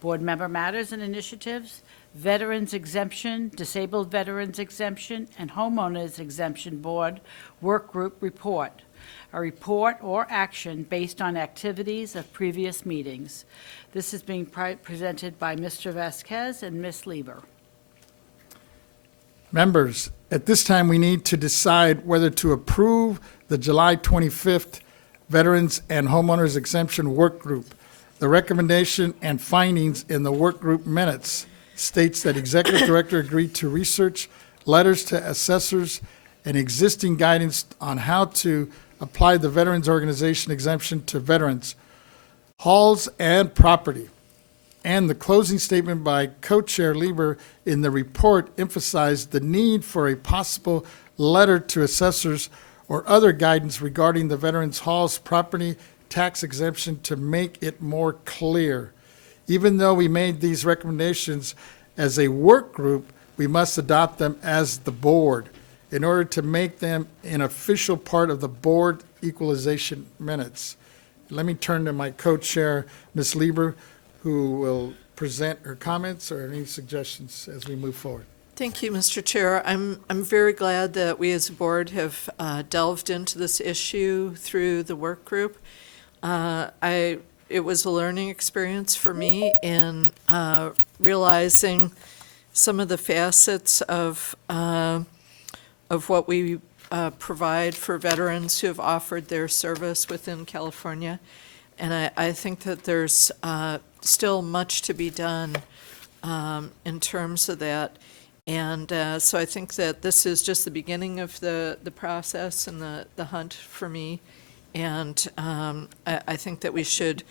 Board Member Matters and Initiatives, Veterans Exemption, Disabled Veterans Exemption, and Homeowners Exemption Board Work Group Report. A report or action based on activities of previous meetings. This is being presented by Mr. Vasquez and Ms. Lieber. Members, at this time, we need to decide whether to approve the July 25th Veterans and Homeowners Exemption Work Group. The recommendation and findings in the work group minutes states that Executive Director agreed to research letters to assessors and existing guidance on how to apply the Veterans Organization exemption to veterans, halls, and property. And the closing statement by Co-Chair Lieber in the report emphasized the need for a possible letter to assessors or other guidance regarding the veterans' halls property tax exemption to make it more clear. Even though we made these recommendations as a work group, we must adopt them as the board in order to make them an official part of the board equalization minutes. Let me turn to my co-chair, Ms. Lieber, who will present her comments or any suggestions as we move forward. Thank you, Mr. Chair. I'm very glad that we as a board have delved into this issue through the work group. It was a learning experience for me in realizing some of the facets of what we provide for veterans who have offered their service within California. And I think that there's still much to be done in terms of that. And so I think that this is just the beginning of the process and the hunt for me. And I think that we should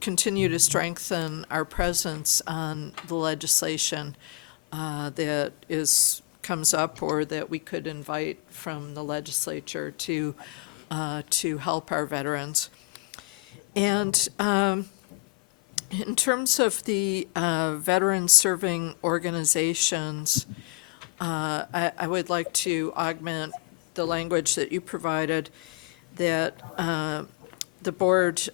continue to strengthen our presence on the legislation that comes up or that we could invite from the legislature to help our veterans. And in terms of the veteran serving organizations, I would like to augment the language that you provided, that the board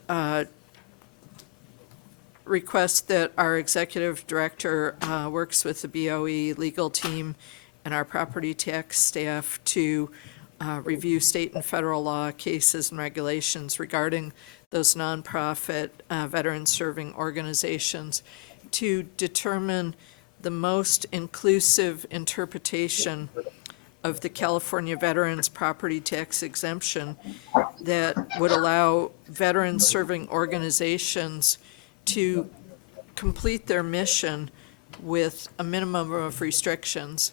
requests that our executive director works with the BoE legal team and our property tax staff to review state and federal law cases and regulations regarding those nonprofit veteran-serving organizations to determine the most inclusive interpretation of the California Veterans Property Tax Exemption that would allow veteran-serving organizations to complete their mission with a minimum of restrictions.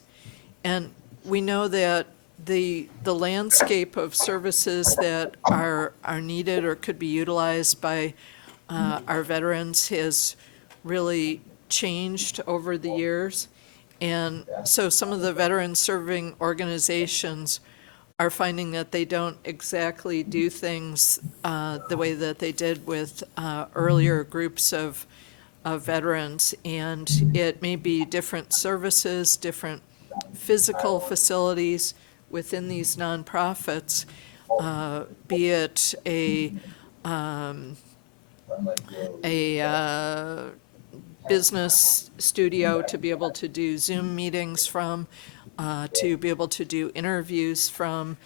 And we know that the landscape of services that are needed or could be utilized by our veterans has really changed over the years. And so some of the veteran-serving organizations are finding that they don't exactly do things the way that they did with earlier groups of veterans. And it may be different services, different physical facilities within these nonprofits, be it a business studio to be able to do Zoom meetings from, to be able to do interviews from,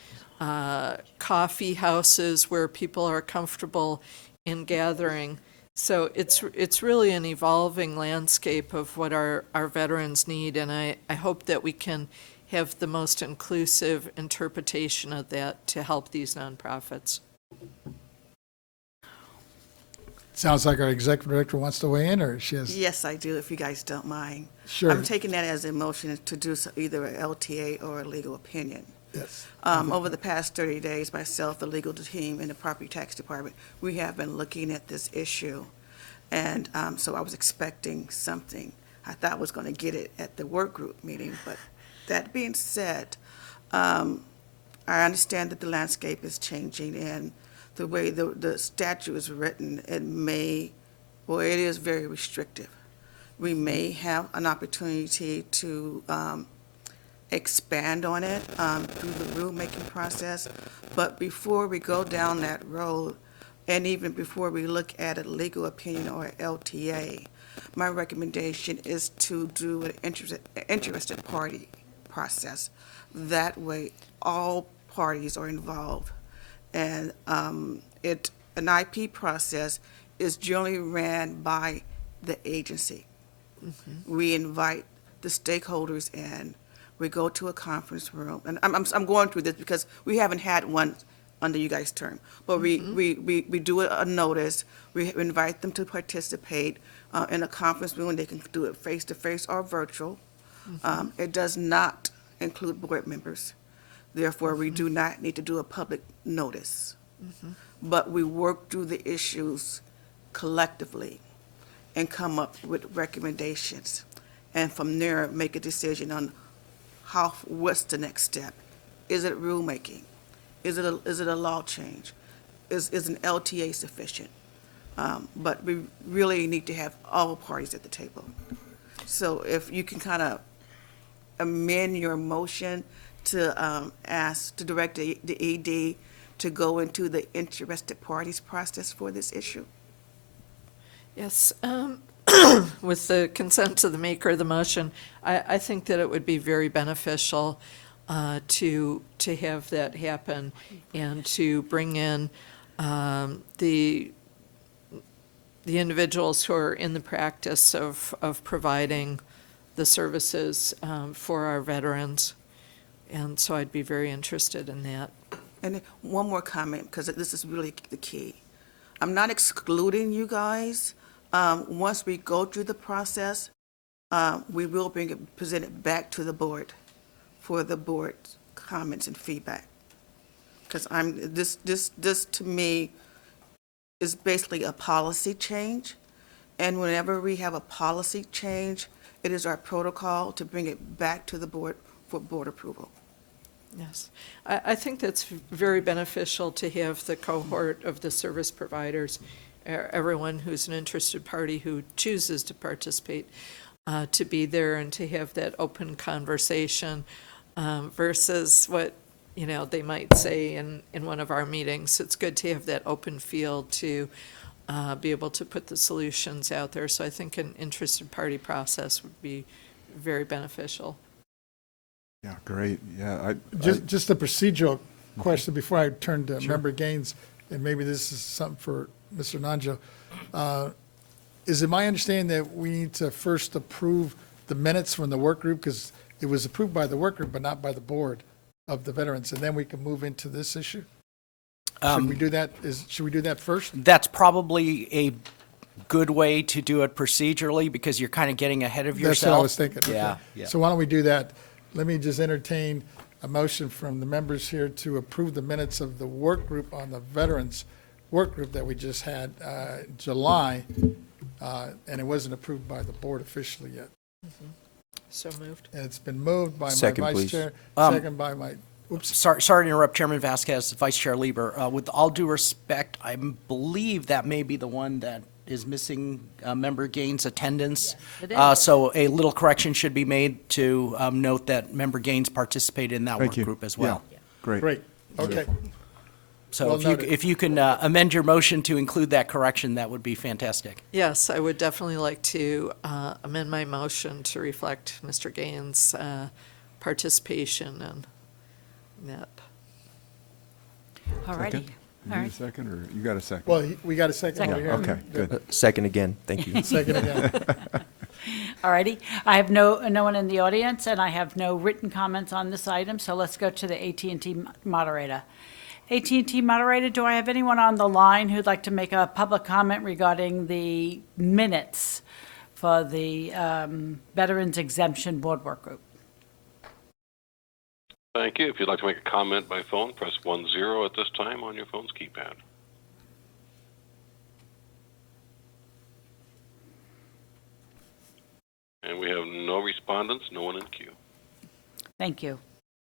coffee houses where people are comfortable in gathering. So it's really an evolving landscape of what our veterans need, and I hope that we can have the most inclusive interpretation of that to help these nonprofits. Sounds like our executive director wants to weigh in, or she has? Yes, I do, if you guys don't mind. Sure. I'm taking that as a motion to do either a LTA or a legal opinion. Yes. Over the past 30 days, myself, the legal team, and the property tax department, we have been looking at this issue. And so I was expecting something. I thought I was going to get it at the work group meeting. But that being said, I understand that the landscape is changing, and the way the statute is written, it may Well, it is very restrictive. We may have an opportunity to expand on it through the rulemaking process, but before we go down that road, and even before we look at a legal opinion or LTA, my recommendation is to do an interested party process. That way, all parties are involved. And an IP process is generally ran by the agency. We invite the stakeholders in. We go to a conference room, and I'm going through this because we haven't had one under you guys' term. But we do a notice. We invite them to participate in a conference room. They can do it face-to-face or virtual. It does not include board members. Therefore, we do not need to do a public notice. But we work through the issues collectively and come up with recommendations. And from there, make a decision on what's the next step. Is it rulemaking? Is it a law change? Is an LTA sufficient? But we really need to have all parties at the table. So if you can kind of amend your motion to to direct the ED to go into the interested parties process for this issue. Yes, with the consent of the maker of the motion, I think that it would be very beneficial to have that happen and to bring in the individuals who are in the practice of providing the services for our veterans. And so I'd be very interested in that. And one more comment, because this is really the key. I'm not excluding you guys. Once we go through the process, we will present it back to the board for the board's comments and feedback. Because this to me is basically a policy change. And whenever we have a policy change, it is our protocol to bring it back to the board for board approval. Yes, I think that's very beneficial to have the cohort of the service providers, everyone who's an interested party who chooses to participate, to be there and to have that open conversation versus what, they might say in one of our meetings. It's good to have that open field to be able to put the solutions out there. So I think an interested party process would be very beneficial. Yeah, great. Yeah, Just a procedural question before I turn to Member Gaines, and maybe this is something for Mr. Nanjo. Is it my understanding that we need to first approve the minutes from the work group? Because it was approved by the work group, but not by the board of the veterans, and then we can move into this issue? Should we do that? Should we do that first? That's probably a good way to do it procedurally because you're kind of getting ahead of yourself. That's what I was thinking. Okay. Yeah. So why don't we do that? Let me just entertain a motion from the members here to approve the minutes of the work group on the veterans work group that we just had in July, and it wasn't approved by the board officially yet. So moved. And it's been moved by my Second, vice please. chair, second by my, oops. Sorry to interrupt, Chairman Vasquez, Vice Chair Lieber. With all due respect, I believe that may be the one that is missing Member Gaines' attendance. Yes, it is. So a little correction should be made to note that Member Gaines participated in that Thank work you. group as Yeah, well. Great. Great, okay. So Well noted. if you can amend your motion to include that correction, that would be fantastic. Yes, I would definitely like to amend my motion to reflect Mr. Gaines' participation in that. All righty. You All need a right. second, or you got a second? Well, we got a second Second. over here. Okay, good. Second again, thank you. Second again. All righty. I have no one in the audience, and I have no written comments on this item, so let's go to the AT&T moderator. AT&T moderator, do I have anyone on the line who'd like to make a public comment regarding the minutes for the Veterans Exemption Board Work Group? Thank you. If you'd like to make a comment by phone, press 10 at this time on your phone's keypad. And we have no respondents, no one in queue. Thank you.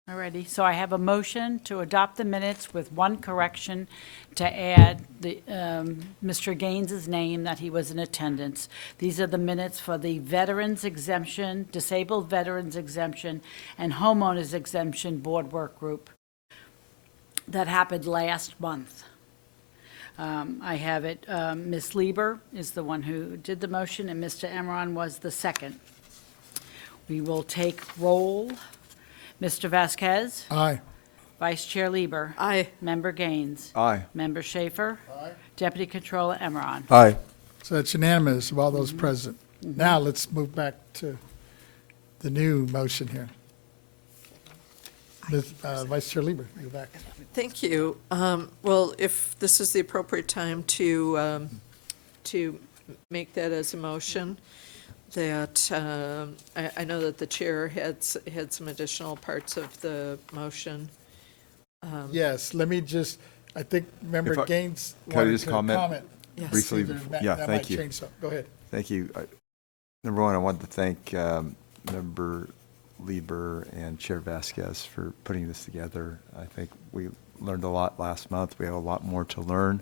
Alrighty, so I have a motion to adopt the minutes with one correction to add the, Mr. Gaines's name, that he was in attendance. These are the minutes for the veterans exemption, disabled veterans exemption, and homeowners exemption board work group that happened last month. I have it, Ms. Lieber is the one who did the motion, and Mr. Emron was the second. We will take roll. Mr. Vasquez? Aye. Vice Chair Lieber? Aye. Member Gaines? Aye. Member Schaefer? Deputy Controller Emron? Aye. So that's unanimous of all those present. Now let's move back to the new motion here. Ms., Vice Chair Lieber, you're back. Thank you. Well, if this is the appropriate time to make that as a motion, that, I know that the chair had some additional parts of the motion. Yes, let me just, I think Member If I- Gaines Can I wanted just to comment? comment. Yes. Briefly, That- yeah, that thank might you. change something. Go ahead. Thank you. Number one, I wanted to thank Member Lieber and Chair Vasquez for putting this together. I think we learned a lot last month. We have a lot more to learn.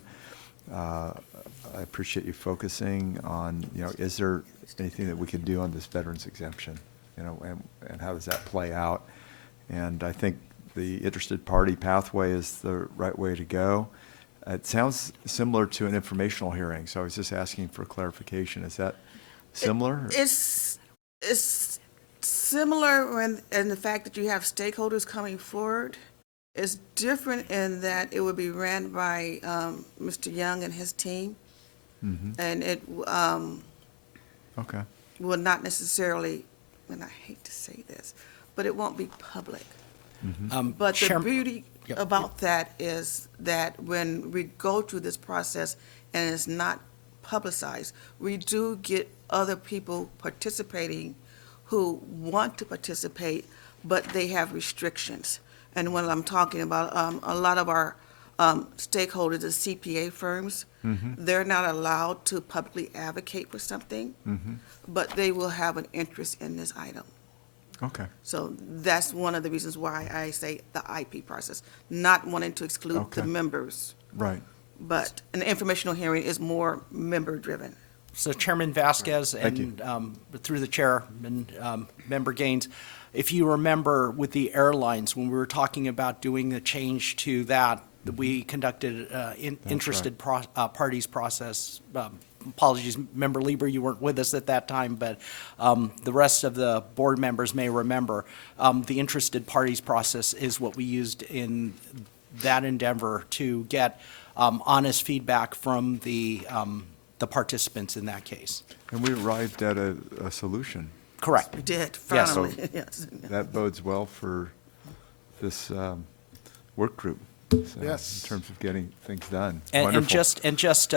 I appreciate you focusing on, is there anything that we can do on this veterans exemption? And how does that play out? And I think the interested party pathway is the right way to go. It sounds similar to an informational hearing, so I was just asking for clarification. Is that similar? It's similar in the fact that you have stakeholders coming forward. It's different in that it would be ran by Mr. Young and his team, and it Okay. will not necessarily, and I hate to say this, but it won't be public. But the Chair- beauty Yep. about that is that when we go through this process and it's not publicized, we do get other people participating who want to participate, but they have restrictions. And when I'm talking about a lot of our stakeholders, the CPA firms, they're not allowed to publicly advocate for something, but they will have an interest in this item. Okay. So that's one of the reasons why I say the IP process, not wanting to exclude the Okay. members. Right. But an informational hearing is more member-driven. So Chairman Vasquez Thank you. and through the chair and Member Gaines, if you remember with the airlines, when we were talking about doing the change to that, we conducted interested parties process. Apologies, Member Lieber, you weren't with us at that time, but the rest of the board members may remember. The interested parties process is what we used in that endeavor to get honest feedback from the participants in that case. And we arrived at a solution. Correct. We did, Yes. finally, yes. That bodes well for this work group. So, Yes. in terms of getting things done. And Wonderful. just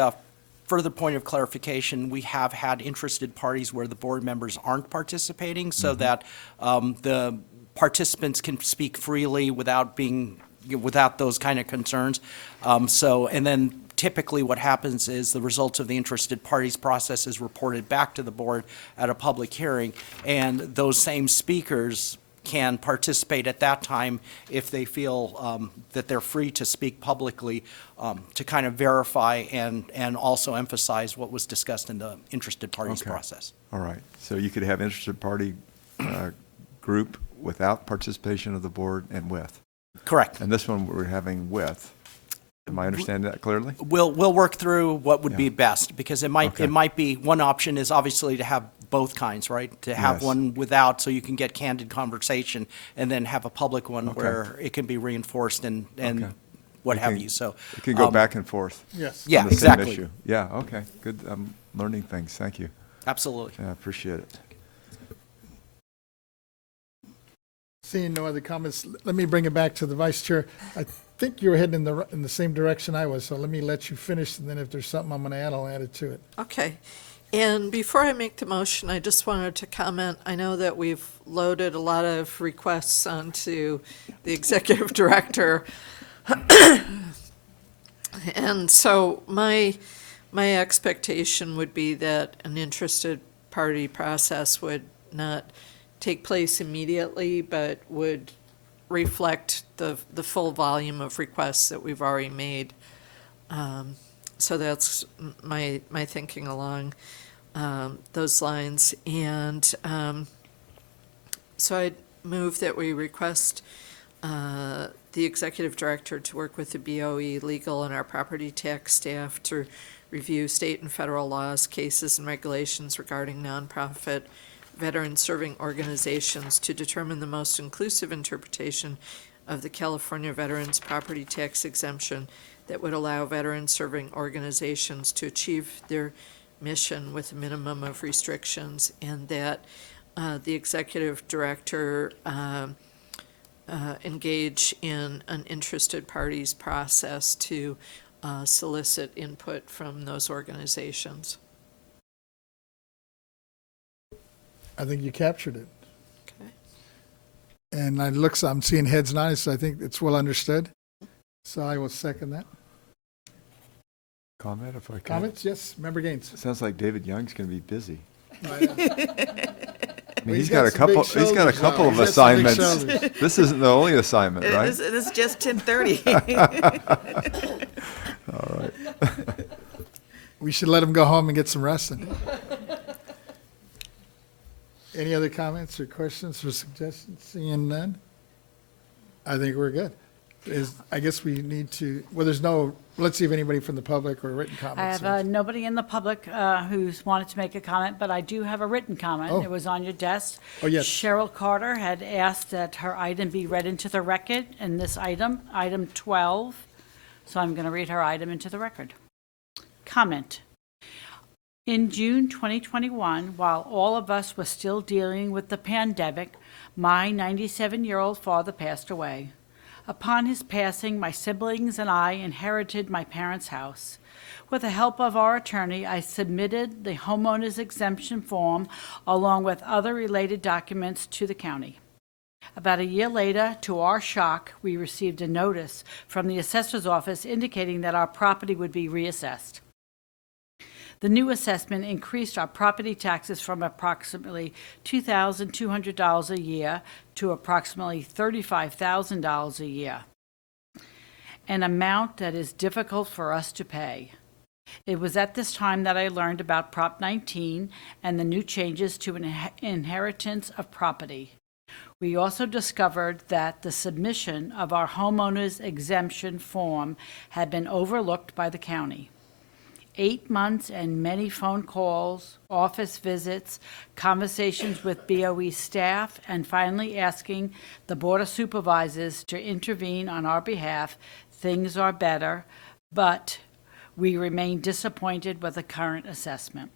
further point of clarification, we have had interested parties where the board members aren't participating so that the participants can speak freely without those kind of concerns. And then typically what happens is the results of the interested parties process is reported back to the board at a public hearing, and those same speakers can participate at that time if they feel that they're free to speak publicly to kind of verify and also emphasize what was discussed in the interested parties Okay. process. All right. So you could have interested party group without participation of the board and with. Correct. And this one we're having with. Am I understanding that clearly? We'll work through what would be Yeah. best, because it Okay. might be, one option is obviously to have both kinds, right? To have Yes. one without, so you can get candid conversation, and then have a public one Okay. where it can be reinforced and Okay. what It have can- you, so. It can go um, back and forth. Yes. Yeah, on the same exactly. issue. Yeah, okay, good. I'm learning things. Thank you. Absolutely. Yeah, I appreciate it. Seeing no other comments, let me bring it back to the vice chair. I think you were heading in the same direction I was, so let me let you finish, and then if there's something I'm going to add, I'll add it to it. Okay. And before I make the motion, I just wanted to comment, I know that we've loaded a lot of requests onto the executive director. And so my expectation would be that an interested party process would not take place immediately, but would reflect the full volume of requests that we've already made. So that's my thinking along those lines. And so I'd move that we request the executive director to work with the BoE legal and our property tax staff to review state and federal laws, cases, and regulations regarding nonprofit veteran-serving organizations to determine the most inclusive interpretation of the California Veterans Property Tax exemption that would allow veteran-serving organizations to achieve their mission with a minimum of restrictions, and that the executive director engage in an interested parties process to solicit input from those organizations. I think you captured it. Okay. And I'm seeing heads nodding, so I think it's well understood. So I will second that. Comment if I could? Comments? Yes, Member Gaines. Sounds like David Young's going to be busy. I I mean, he's got some big he's got a shoulders couple now. of He's got some big assignments. shoulders. This isn't the only assignment, right? This is just 10:30. All right. We should let him go home and get some rest. Then. Any other comments or questions or suggestions? Seeing none, I think we're good. I guess we need to, let's see if anybody from the public or written I comments. have nobody in the public who's wanted to make a comment, but I do have a written comment. Oh. It was on your desk. Oh, yes. Cheryl Carter had asked that her item be read into the record, and this item 12, so I'm going to read her item into the record. Comment. In June 2021, while all of us were still dealing with the pandemic, my 97-year-old father passed away. Upon his passing, my siblings and I inherited my parents' house. With the help of our attorney, I submitted the homeowner's exemption form along with other related documents to the county. About a year later, to our shock, we received a notice from the assessor's office indicating that our property would be reassessed. The new assessment increased our property taxes from approximately $2,200 a year to approximately $35,000 a year, an amount that is difficult for us to pay. It was at this time that I learned about Prop 19 and the new changes to inheritance of property. We also discovered that the submission of our homeowner's exemption form had been overlooked by the county. 8 months and many phone calls, office visits, conversations with BoE staff, and finally asking the Board of Supervisors to intervene on our behalf, things are better, but we remain disappointed with the current assessment.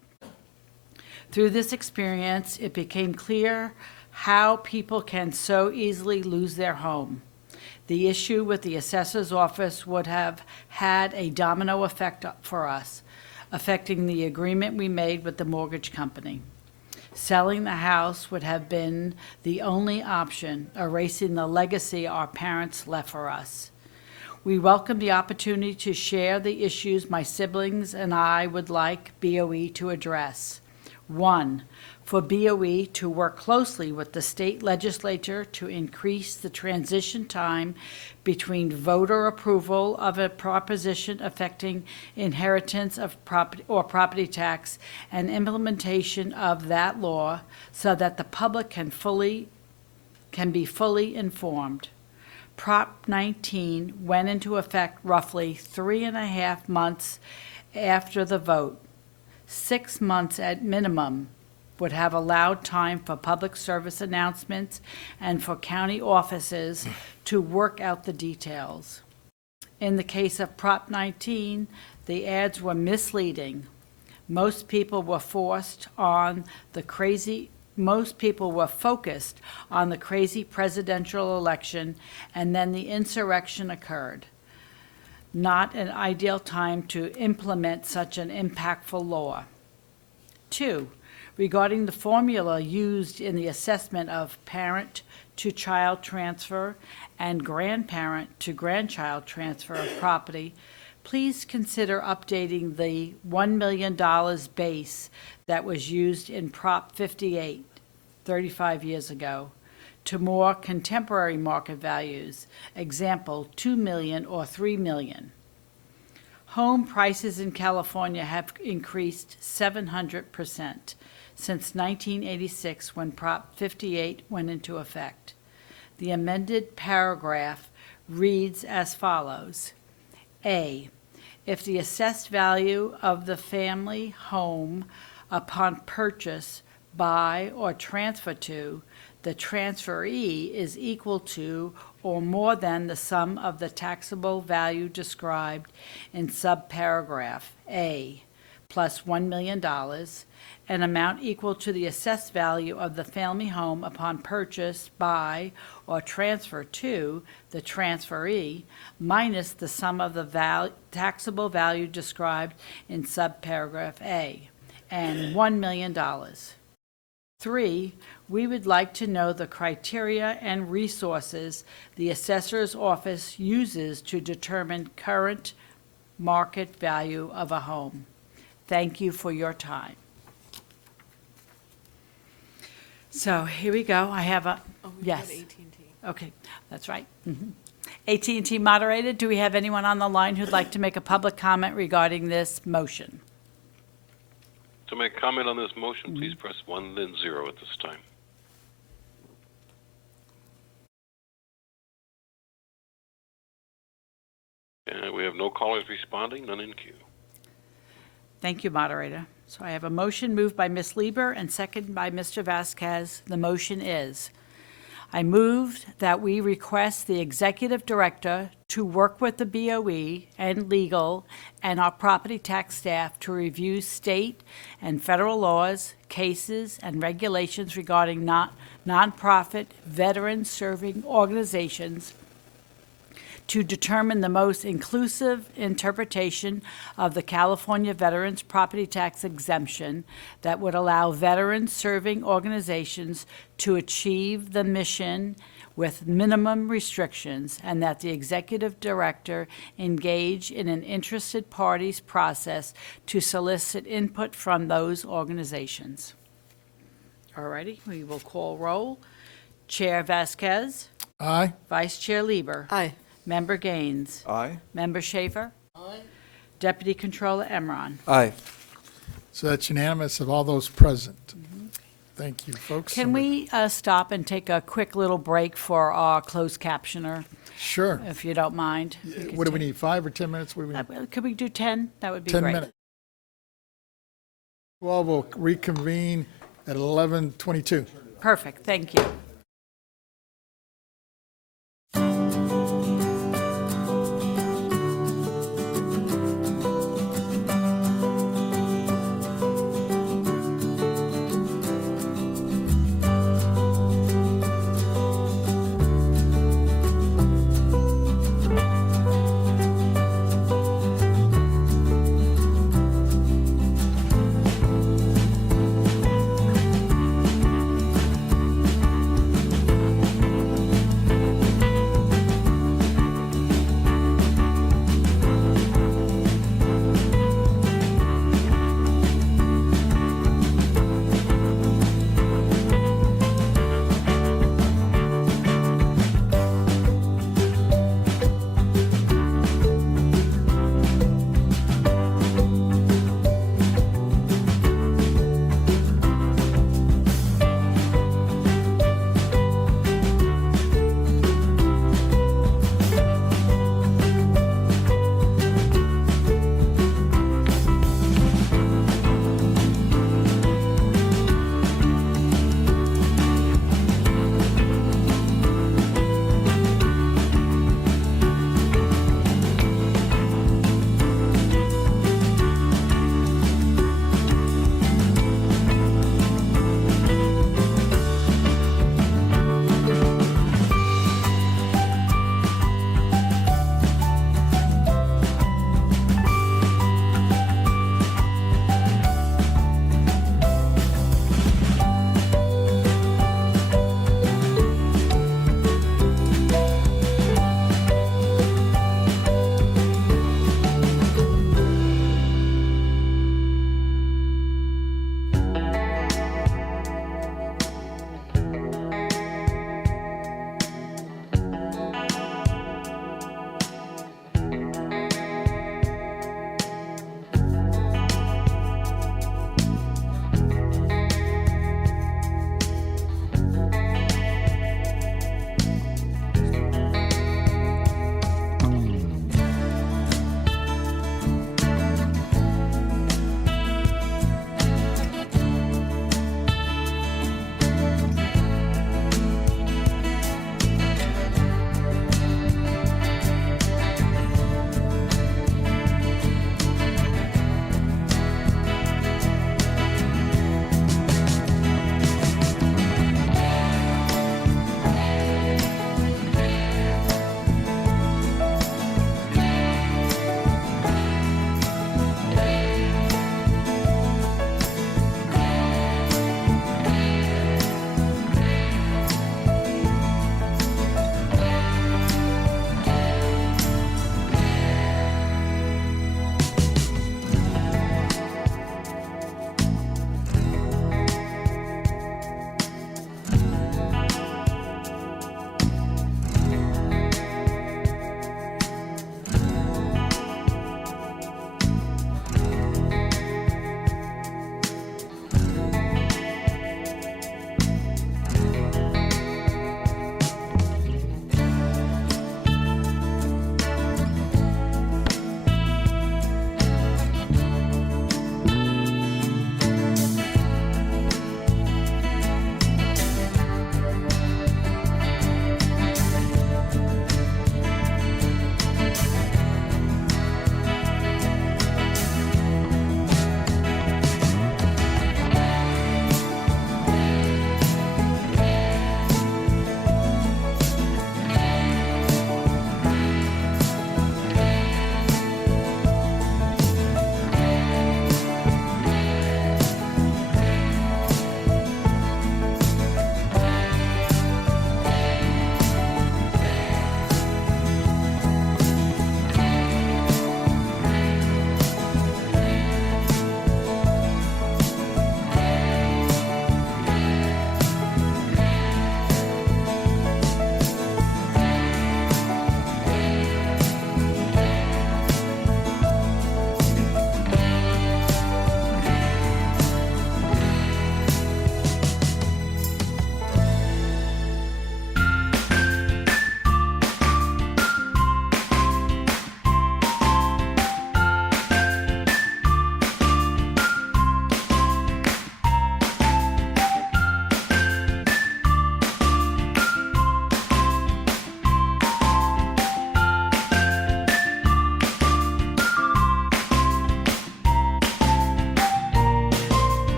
Through this experience, it became clear how people can so easily lose their home. The issue with the assessor's office would have had a domino effect for us, affecting the agreement we made with the mortgage company. Selling the house would have been the only option, erasing the legacy our parents left for us. We welcome the opportunity to share the issues my siblings and I would like BoE to address. 1, for BoE to work closely with the state legislature to increase the transition time between voter approval of a proposition affecting inheritance of property or property tax and implementation of that law so that the public can be fully informed. Prop 19 went into effect roughly 3.5 months after the vote. 6 months at minimum would have allowed time for public service announcements and for county offices to work out the details. In the case of Prop 19, the ads were misleading. Most people were focused on the crazy presidential election, and then the insurrection occurred. Not an ideal time to implement such an impactful law. 2, regarding the formula used in the assessment of parent-to-child transfer and grandparent-to-grandchild transfer of property, please consider updating the $1 million base that was used in Prop 58, 35 years ago, to more contemporary market values, example, 2 million or 3 million. Home prices in California have increased 700% since 1986 when Prop 58 went into effect. The amended paragraph reads as follows. A, if the assessed value of the family home upon purchase by or transfer to the transferee is equal to or more than the sum of the taxable value described in subparagraph A, plus $1 million, an amount equal to the assessed value of the family home upon purchase by or transfer to the transferee, minus the sum of the taxable value described in subparagraph A, and $1 million. 3, we would like to know the criteria and resources the assessor's office uses to determine current market value of a home. Thank you for your time. So here we go. I have a, yes. Okay, that's right. AT&T moderator, do we have anyone on the line who'd like to make a public comment regarding this motion? To make comment on this motion, please press 1, then 0 at this time. And we have no callers responding, none in queue. Thank you, moderator. So I have a motion moved by Ms. Lieber and seconded by Mr. Vasquez. The motion is, I moved that we request the executive director to work with the BoE and legal and our property tax staff to review state and federal laws, cases, and regulations regarding nonprofit veteran-serving organizations to determine the most inclusive interpretation of the California Veterans Property Tax exemption that would allow veteran-serving organizations to achieve the mission with minimum restrictions, and that the executive director engage in an interested parties process to solicit input from those organizations. All righty, we will call roll. Chair Vasquez, Aye. Vice Chair Lieber. Aye. Member Gaines. Aye. Member Schaefer. Aye. Deputy Controller Emron. Aye. So that's unanimous of all those present. Thank you, folks. Can we stop and take a quick little break for our closed captioner, Sure. if you don't mind? could What do we take- need, 5 or 10 minutes? What do we need? Could we do 10? That would be 10 great. minutes. Well, we'll reconvene at 11:22. Perfect, thank you.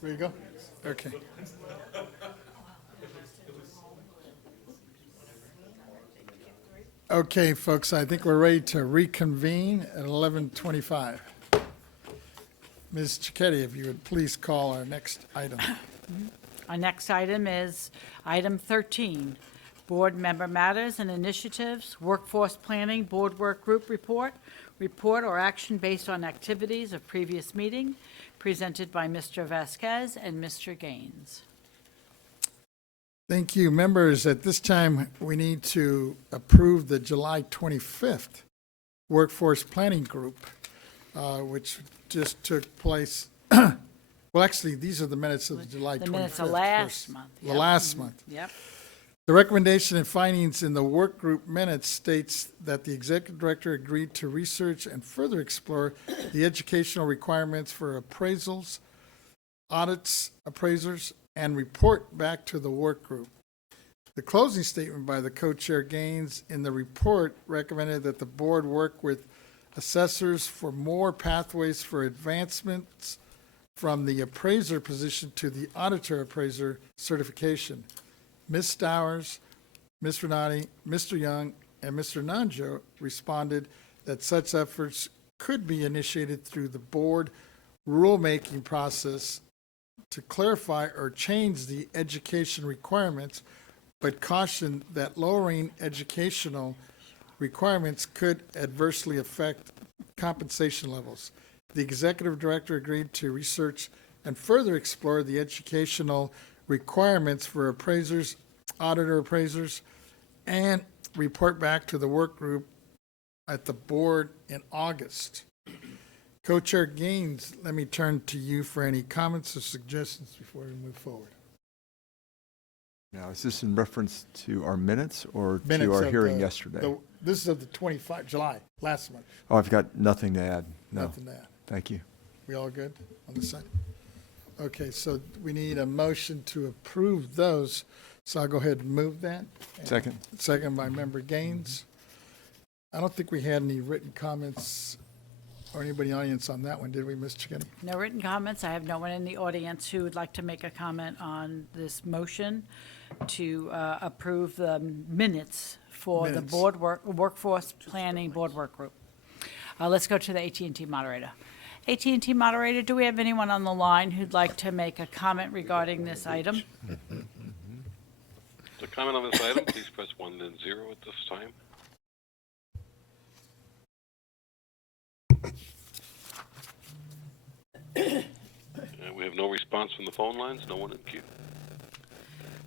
There you go. Okay. Okay, folks, I think we're ready to reconvene at 11:25. Ms. Cicchetti, if you would please call our next item. Our next item is item 13, Board Member Matters and Initiatives, Workforce Planning Board Work Group Report, report or action based on activities of previous meeting, presented by Mr. Vasquez and Mr. Gaines. Thank you. Members, at this time, we need to approve the July 25th Workforce Planning Group, which just took place. Well, actually, these are the minutes of the July 25th. The minutes of last first. month. The Yep. last month. Yep. The recommendation and findings in the work group minutes states that the executive director agreed to research and further explore the educational requirements for appraisals, audits, appraisers, and report back to the work group. The closing statement by the co-chair Gaines in the report recommended that the board work with assessors for more pathways for advancements from the appraiser position to the auditor appraiser certification. Ms. Stowers, Ms. Renati, Mr. Young, and Mr. Nanjo responded that such efforts could be initiated through the board rulemaking process to clarify or change the education requirements, but cautioned that lowering educational requirements could adversely affect compensation levels. The executive director agreed to research and further explore the educational requirements for appraisers, auditor appraisers, and report back to the work group at the board in August. Co-chair Gaines, let me turn to you for any comments or suggestions before we move forward. Now, is this in reference to our minutes or to Minutes our of hearing the- yesterday? This is of the 25, July, last month. Oh, I've got nothing to add. No, Nothing to add. thank you. We all good on this side? Okay, so we need a motion to approve those, so I'll go ahead and move that. Second. Second by Member Gaines. I don't think we had any written comments or anybody in the audience on that one, did we, Ms. Chickeny? No written comments. I have no one in the audience who would like to make a comment on this motion to approve the minutes for the Minutes. Workforce Planning Board Work Group. Let's go to the AT&T moderator. AT&T moderator, do we have anyone on the line who'd like to make a comment regarding this item? To comment on this item, please press 1 then 0 at this time. We have no response from the phone lines, no one in queue.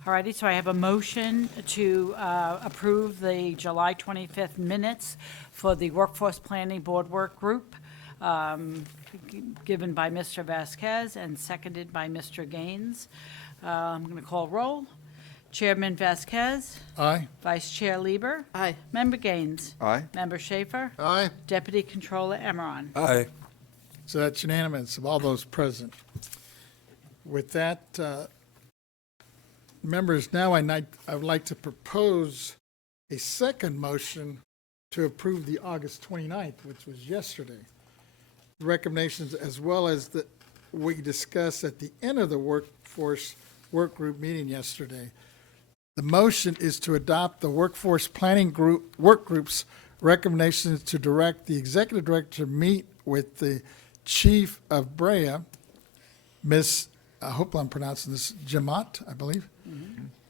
All righty, so I have a motion to approve the July 25th minutes for the Workforce Planning Board Work Group, given by Mr. Vasquez and seconded by Mr. Gaines. I'm going to call roll. Chairman Vasquez, Aye? Vice Chair Lieber, Aye. Member Gaines, Aye. Member Schaefer, Aye. Deputy Controller Emmeron. Aye. So that's unanimous of all those present. With that, members, now I would like to propose a second motion to approve the August 29th, which was yesterday. Recommendations as well as that we discussed at the end of the workforce work group meeting yesterday. The motion is to adopt the workforce planning group, work group's recommendations to direct the executive director to meet with the chief of BREA, Ms., I hope I'm pronouncing this, Jamat, I believe,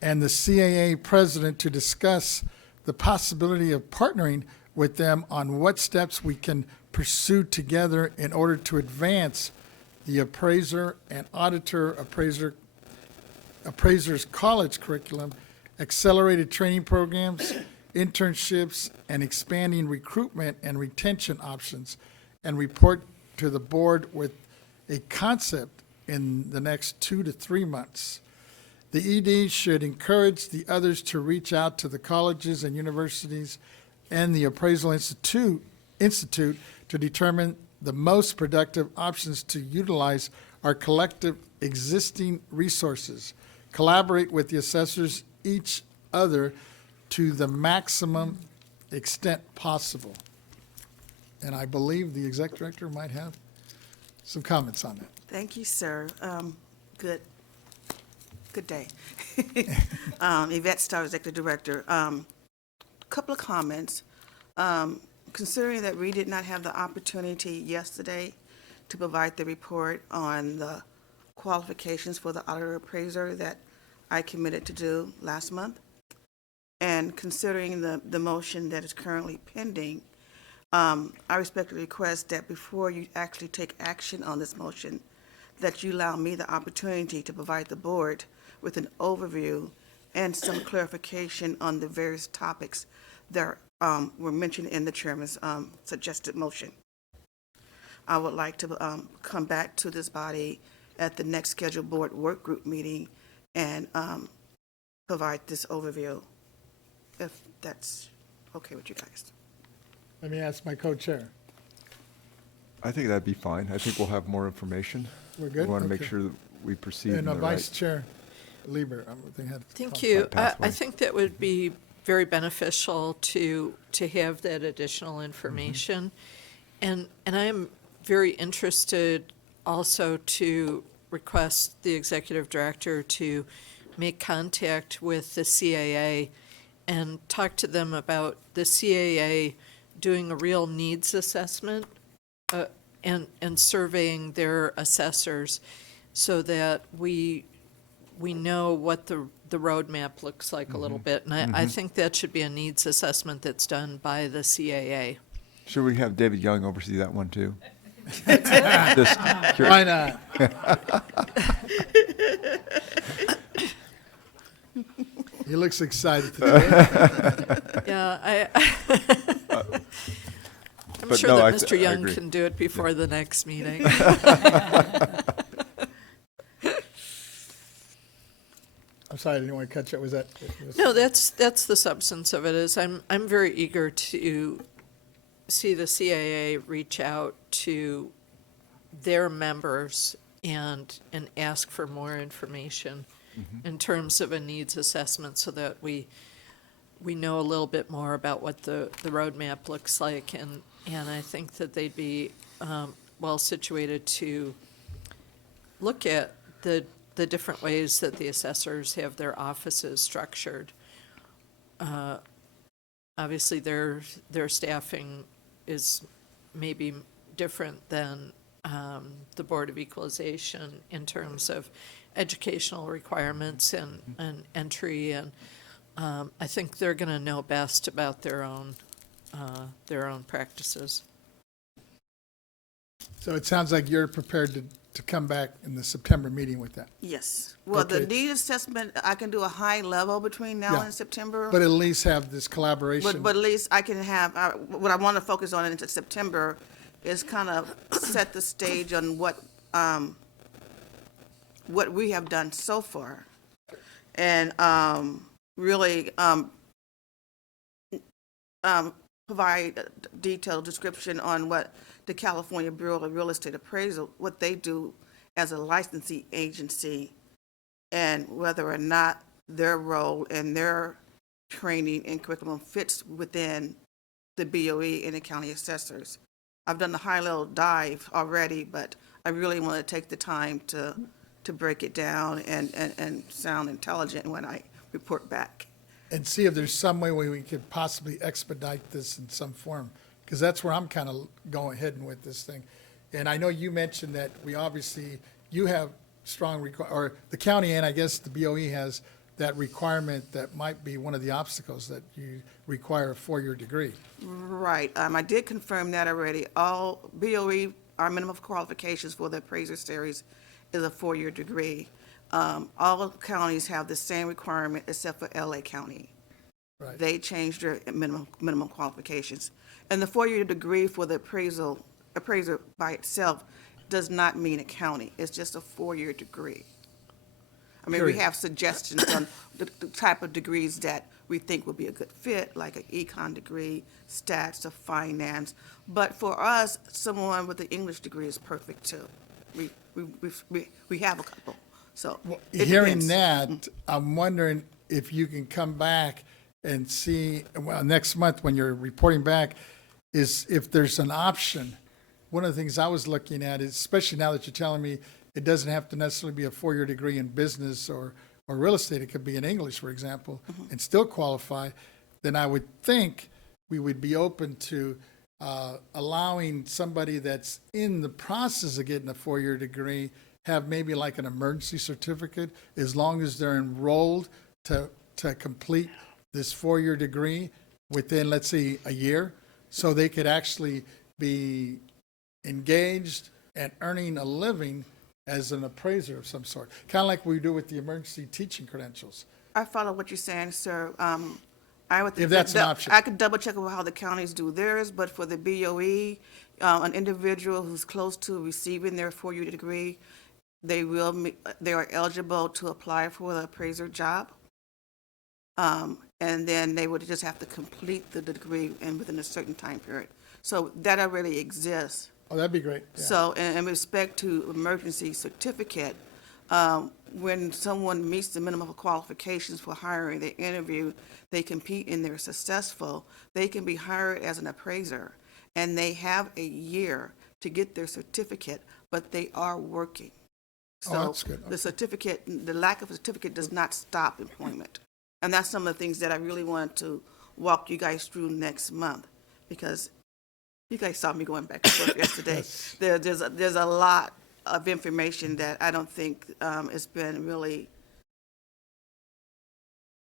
and the CAA president to discuss the possibility of partnering with them on what steps we can pursue together in order to advance the appraiser and auditor appraisers college curriculum, accelerated training programs, internships, and expanding recruitment and retention options, and report to the board with a concept in the next 2 to 3 months. The ED should encourage the others to reach out to the colleges and universities and the Appraisal Institute to determine the most productive options to utilize our collective existing resources, collaborate with the assessors, each other, to the maximum extent possible. And I believe the exec director might have some comments on that. Thank you, sir. Good day. Yvette Starr, Executive Director. Couple of comments. Considering that we did not have the opportunity yesterday to provide the report on the qualifications for the auditor appraiser that I committed to do last month, and considering the motion that is currently pending, I respectfully request that before you actually take action on this motion, that you allow me the opportunity to provide the board with an overview and some clarification on the various topics that were mentioned in the chairman's suggested motion. I would like to come back to this body at the next scheduled board work group meeting and provide this overview, if that's okay with you guys. Let me ask my co-chair. I think that'd be fine. I think we'll have more information. We're good? We want to make Okay. sure that we proceed in And the Vice right. Chair Lieber, I think had. Thank you. I pathway. think that would be very beneficial to have that additional information. And I am very interested also to request the executive director to make contact with the CAA and talk to them about the CAA doing a real needs assessment and surveying their assessors so that we know what the roadmap looks like a little bit. And I think that should be a needs assessment that's done by the CAA. Should we have David Young oversee that one too? Just curious. Why not? He looks excited today. Yeah, I'm But sure no, that I Mr. Young agree. can do it before the next meeting. I'm sorry, I didn't want to cut you. Was that? No, that's the substance of it. Is I'm very eager to see the CAA reach out to their members and ask for more information in terms of a needs assessment, so that we know a little bit more about what the roadmap looks like, and I think that they'd be well situated to look at the different ways that the assessors have their offices structured. Obviously, their staffing is maybe different than the Board of Equalization in terms of educational requirements and entry, and I think they're going to know best about their own practices. So it sounds like you're prepared to come back in the September meeting with that. Yes. Well, the Okay. need assessment, I can do a high level between now Yeah. and September. But at least have this collaboration. But at least I can have, what I want to focus on into September is kind of set the stage on what we have done so far. And really provide a detailed description on what the California Bureau of Real Estate Appraisal, what they do as a licensing agency, and whether or not their role and their training and curriculum fits within the BoE and the county assessors. I've done the high-level dive already, but I really want to take the time to break it down and sound intelligent when I report back. And see if there's some way we could possibly expedite this in some form, because that's where I'm kind of going heading with this thing. And I know you mentioned that you have strong or the county, and I guess the BoE has that requirement that might be one of the obstacles, that you require a 4-year degree. Right. I did confirm that already. All BoE, our minimum qualifications for the appraiser series is a 4-year degree. All counties have the same requirement except for LA County. Right. They changed their minimum qualifications. And the 4-year degree for the appraiser by itself does not mean a county. It's just a 4-year degree. I mean, we Period. have suggestions on the type of degrees that we think would be a good fit, like an econ degree, stats, or finance. But for us, someone with an English degree is perfect too. We have a couple, so. it Hearing depends. that, I'm wondering if you can come back and see, well, next month when you're reporting back, is if there's an option. One of the things I was looking at is, especially now that you're telling me it doesn't have to necessarily be a four-year degree in business or real estate. It could be in English, for example, and still qualify. Then I would think we would be open to allowing somebody that's in the process of getting a four-year degree have maybe like an emergency certificate, as long as they're enrolled to complete this four-year degree within, let's say, a year, so they could actually be engaged and earning a living as an appraiser of some sort, kind of like we do with the emergency teaching credentials. I follow what you're saying, sir. I would. If that's an option. I could double check with how the counties do theirs, but for the BoE, an individual who's close to receiving their four-year degree, they are eligible to apply for the appraiser job. And then they would just have to complete the degree and within a certain time period. So that already exists. Oh, that'd be great. Yeah. So in respect to emergency certificate, when someone meets the minimum qualifications for hiring, they interview, they compete and they're successful, they can be hired as an appraiser. And they have a year to get their certificate, but they are working. So that's good. the certificate, the lack of a certificate does not stop employment. And that's some of the things that I really wanted to walk you guys through next month, because you guys saw me going back and forth yesterday. Yes. There's a lot of information that I don't think has been really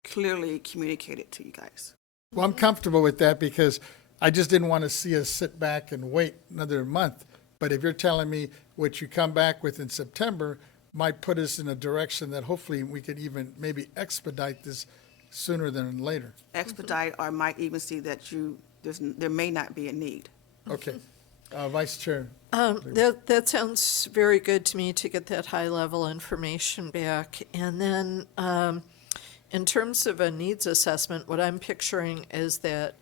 clearly communicated to you guys. Well, I'm comfortable with that because I just didn't want to see us sit back and wait another month. But if you're telling me what you come back with in September might put us in a direction that hopefully we could even maybe expedite this sooner than later. Expedite, or might even see that there may not be a need. Okay. Vice Chair. That sounds very good to me, to get that high-level information back. And then, in terms of a needs assessment, what I'm picturing is that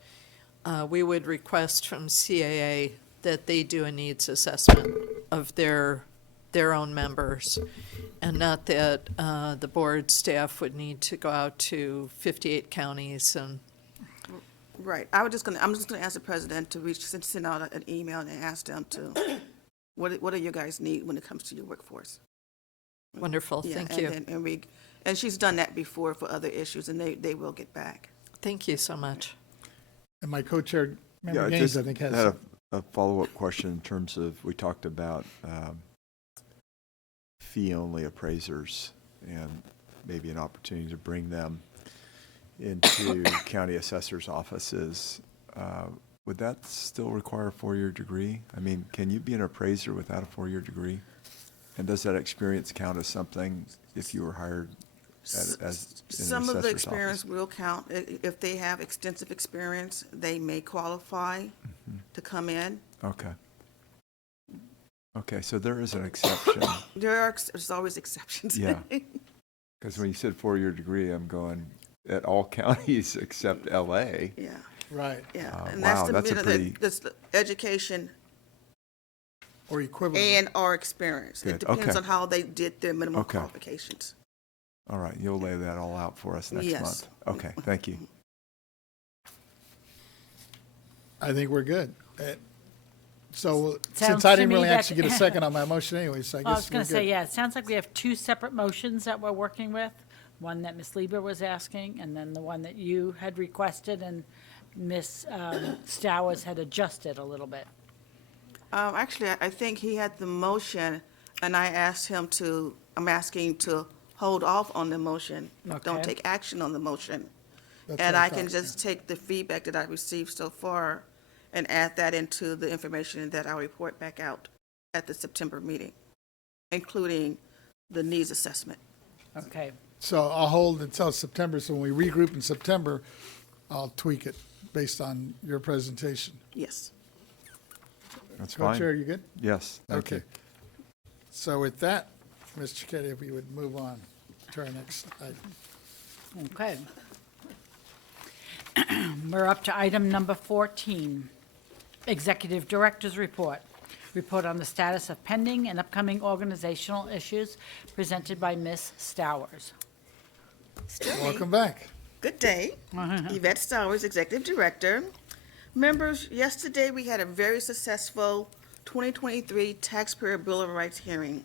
we would request from CAA that they do a needs assessment of their own members, and not that the board staff would need to go out to 58 counties and. Right. I'm just gonna ask the president to send out an email and ask them to, what do you guys need when it comes to your workforce? Wonderful, Yeah, thank and you. then and she's done that before for other issues, and they will get back. Thank you so much. And my co-chair, Yeah, Member I Gaines, just I think, has. had a follow-up question in terms of, we talked about fee-only appraisers and maybe an opportunity to bring them into county assessors' offices. Would that still require a four-year degree? I mean, can you be an appraiser without a four-year degree? And does that experience count as something if you were hired as in an Some of the assessor's experience office? will count. If they have extensive experience, they may qualify to come in. Okay. Okay, so there is an exception. There's always exceptions. Yeah. Because when you said four-year degree, I'm going, at all counties except LA. Yeah, Right, yeah. And Wow, that's a pretty- that's the education or equivalent. and our experience. It Good, depends okay. on how they did their minimum Okay. qualifications. All right, you'll lay that all out for us next Yes. month. Okay, thank you. I think we're good. So since Sounds I to didn't me really that- actually get a second on my motion anyway, so I I was guess going we're to say, good. yeah, it sounds like we have two separate motions that we're working with. One that Ms. Lieber was asking, and then the one that you had requested, and Ms. Stowers had adjusted a little bit. Actually, I think he had the motion, and I asked him I'm asking to hold off on the motion. Don't Okay. take action on the motion. That's And what I can thought, just take the feedback that I received so far and add that into the information that I'll report back out at the September meeting, including the needs assessment. Okay. So I'll hold until September, so when we regroup in September, I'll tweak it based on your presentation. Yes. That's fine. Co-chair, you good? Yes, thank you. Okay. So with that, Mr. Chiquetti, if we would move on to our next item. Okay. We're up to item number 14, Executive Director's Report. Report on the status of pending and upcoming organizational issues presented by Ms. Stowers. Still me. Welcome back. Good day. Yvette Stowers, Executive Director. Members, yesterday we had a very successful 2023 Taxpayer Bill of Rights hearing.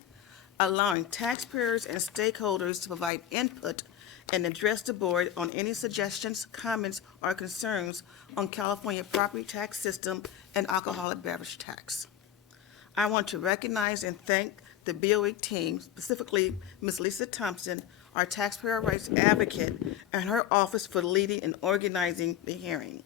allowing taxpayers and stakeholders to provide input and address the board on any suggestions, comments, or concerns on California property tax system and alcoholic beverage tax. I want to recognize and thank the BoE team, specifically Ms. Lisa Thompson, our taxpayer rights advocate, and her office for leading and organizing the hearing.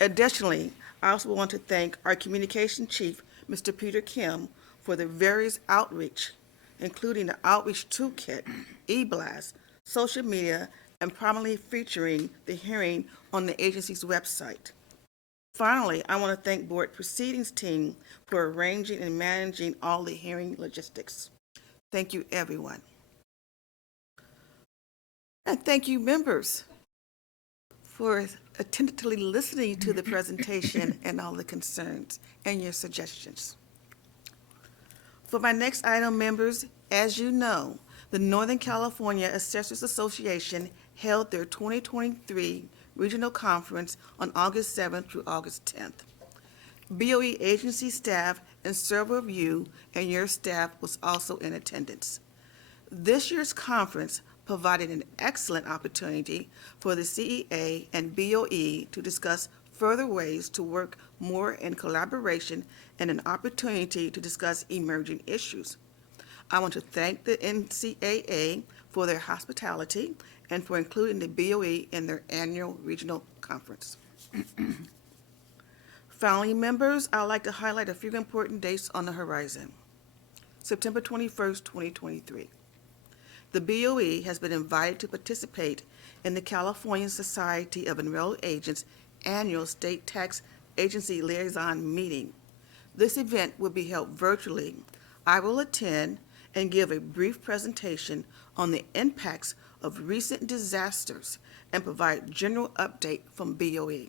Additionally, I also want to thank our communication chief, Mr. Peter Kim, for the various outreach, including the outreach toolkit, e-blast, social media, and prominently featuring the hearing on the agency's website. Finally, I want to thank Board Proceedings team for arranging and managing all the hearing logistics. Thank you, everyone. And thank you, members, for attentively listening to the presentation and all the concerns and your suggestions. For my next item, members, as you know, the Northern California Assessors Association held their 2023 regional conference on August 7th through August 10th. BoE agency staff and several of you and your staff was also in attendance. This year's conference provided an excellent opportunity for the CEA and BoE to discuss further ways to work more in collaboration and an opportunity to discuss emerging issues. I want to thank the NCAA for their hospitality and for including the BoE in their annual regional conference. Finally, members, I would like to highlight a few important dates on the horizon. September 21st, 2023. The BoE has been invited to participate in the California Society of Enrolled Agents annual State Tax Agency Liaison Meeting. This event will be held virtually. I will attend and give a brief presentation on the impacts of recent disasters and provide general update from BoE.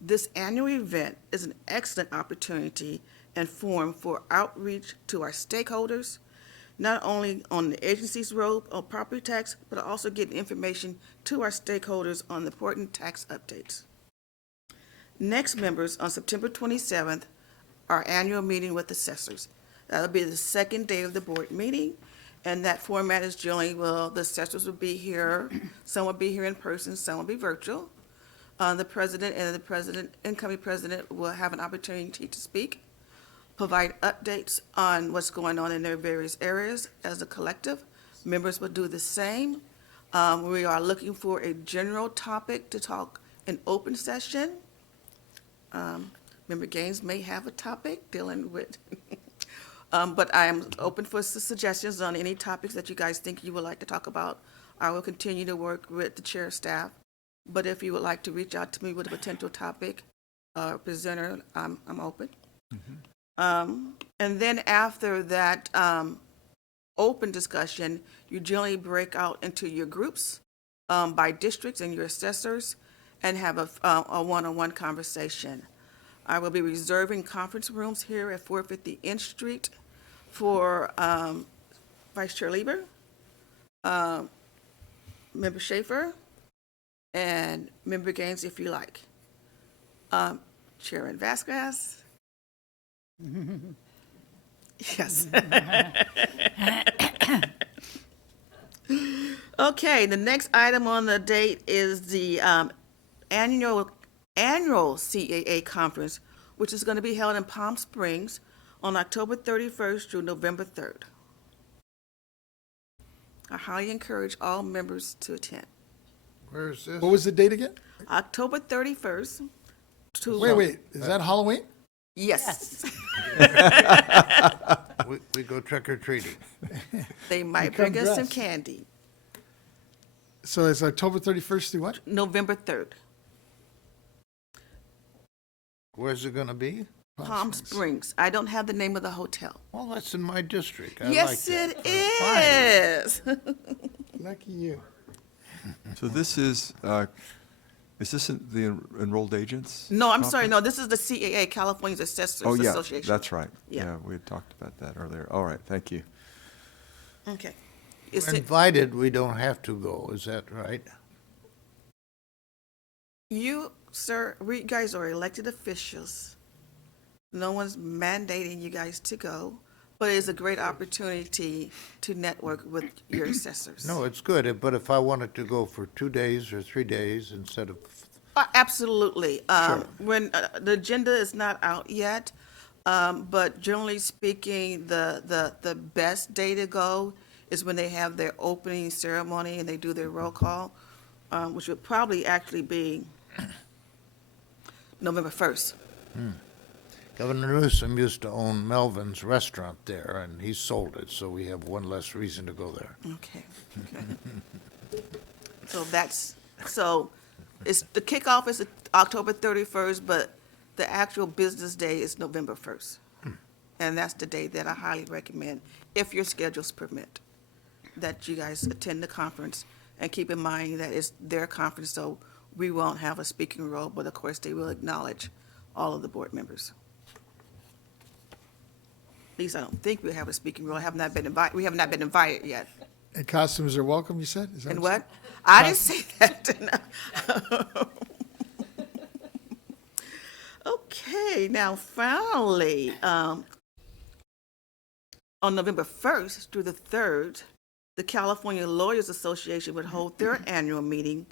This annual event is an excellent opportunity and forum for outreach to our stakeholders, not only on the agency's role on property tax, but also getting information to our stakeholders on important tax updates. Next, members, on September 27th, our annual meeting with assessors. That'll be the second day of the board meeting, and that format is generally, well, the assessors will be here, some will be here in person, some will be virtual. The president and the incoming president will have an opportunity to speak, provide updates on what's going on in their various areas as a collective. Members will do the same. We are looking for a general topic to talk in open session. Member Gaines may have a topic dealing with, but I am open for suggestions on any topics that you guys think you would like to talk about. I will continue to work with the chair staff, but if you would like to reach out to me with a potential topic, presenter, I'm open. And then after that open discussion, you generally break out into your groups by districts and your assessors and have a one-on-one conversation. I will be reserving conference rooms here at 450 Inch Street for Vice Chair Lieber, Member Schaefer, and Member Gaines if you like. Chairman Vasquez. Yes. Okay, the next item on the date is the annual CAA conference, which is going to be held in Palm Springs on October 31st through November 3rd. I highly encourage all members to attend. Where is this? What was the date again? October 31st to... Wait, is that Halloween? Yes. We go trick or treating. They might come bring us some dressed. candy. So it's October 31st through what? November 3rd, Where's it gonna be? Palm Springs. I don't have the name of the hotel. Well, that's in my district. I Yes, like it that. is. Lucky you. So this is this the enrolled agents? No, I'm sorry, conference? no, this is the CAA, California's Assessors Oh, yeah, Association. that's right. Yeah. Yeah, we had talked about that earlier. All right, thank you. Okay. Is We're it, invited, we don't have to go, is that right? you, sir, we guys are elected officials. No one's mandating you guys to go. But it's a great opportunity to network with your assessors. No, it's good, but if I wanted to go for 2 days or 3 days instead of, Absolutely. When the agenda is not out yet, but generally speaking, the best day to go is when they have their opening ceremony and they do their roll call, which would probably actually be November 1st. Governor Newsom used to own Melvin's Restaurant there, and he sold it, so we have one less reason to go there. Okay. So it's, the kickoff is October 31st, but the actual business day is November 1st. And that's the day that I highly recommend, if your schedules permit, that you guys attend the conference. And keep in mind that it's their conference, so we won't have a speaking role, but of course, they will acknowledge all of the board members. At least I don't think we have a speaking role. We have not been invited yet. And costumes are welcome, you said? Is that And you what? I didn't say that. Okay, now finally, on November 1st through the 3rd, the California Lawyers Association would hold their annual meeting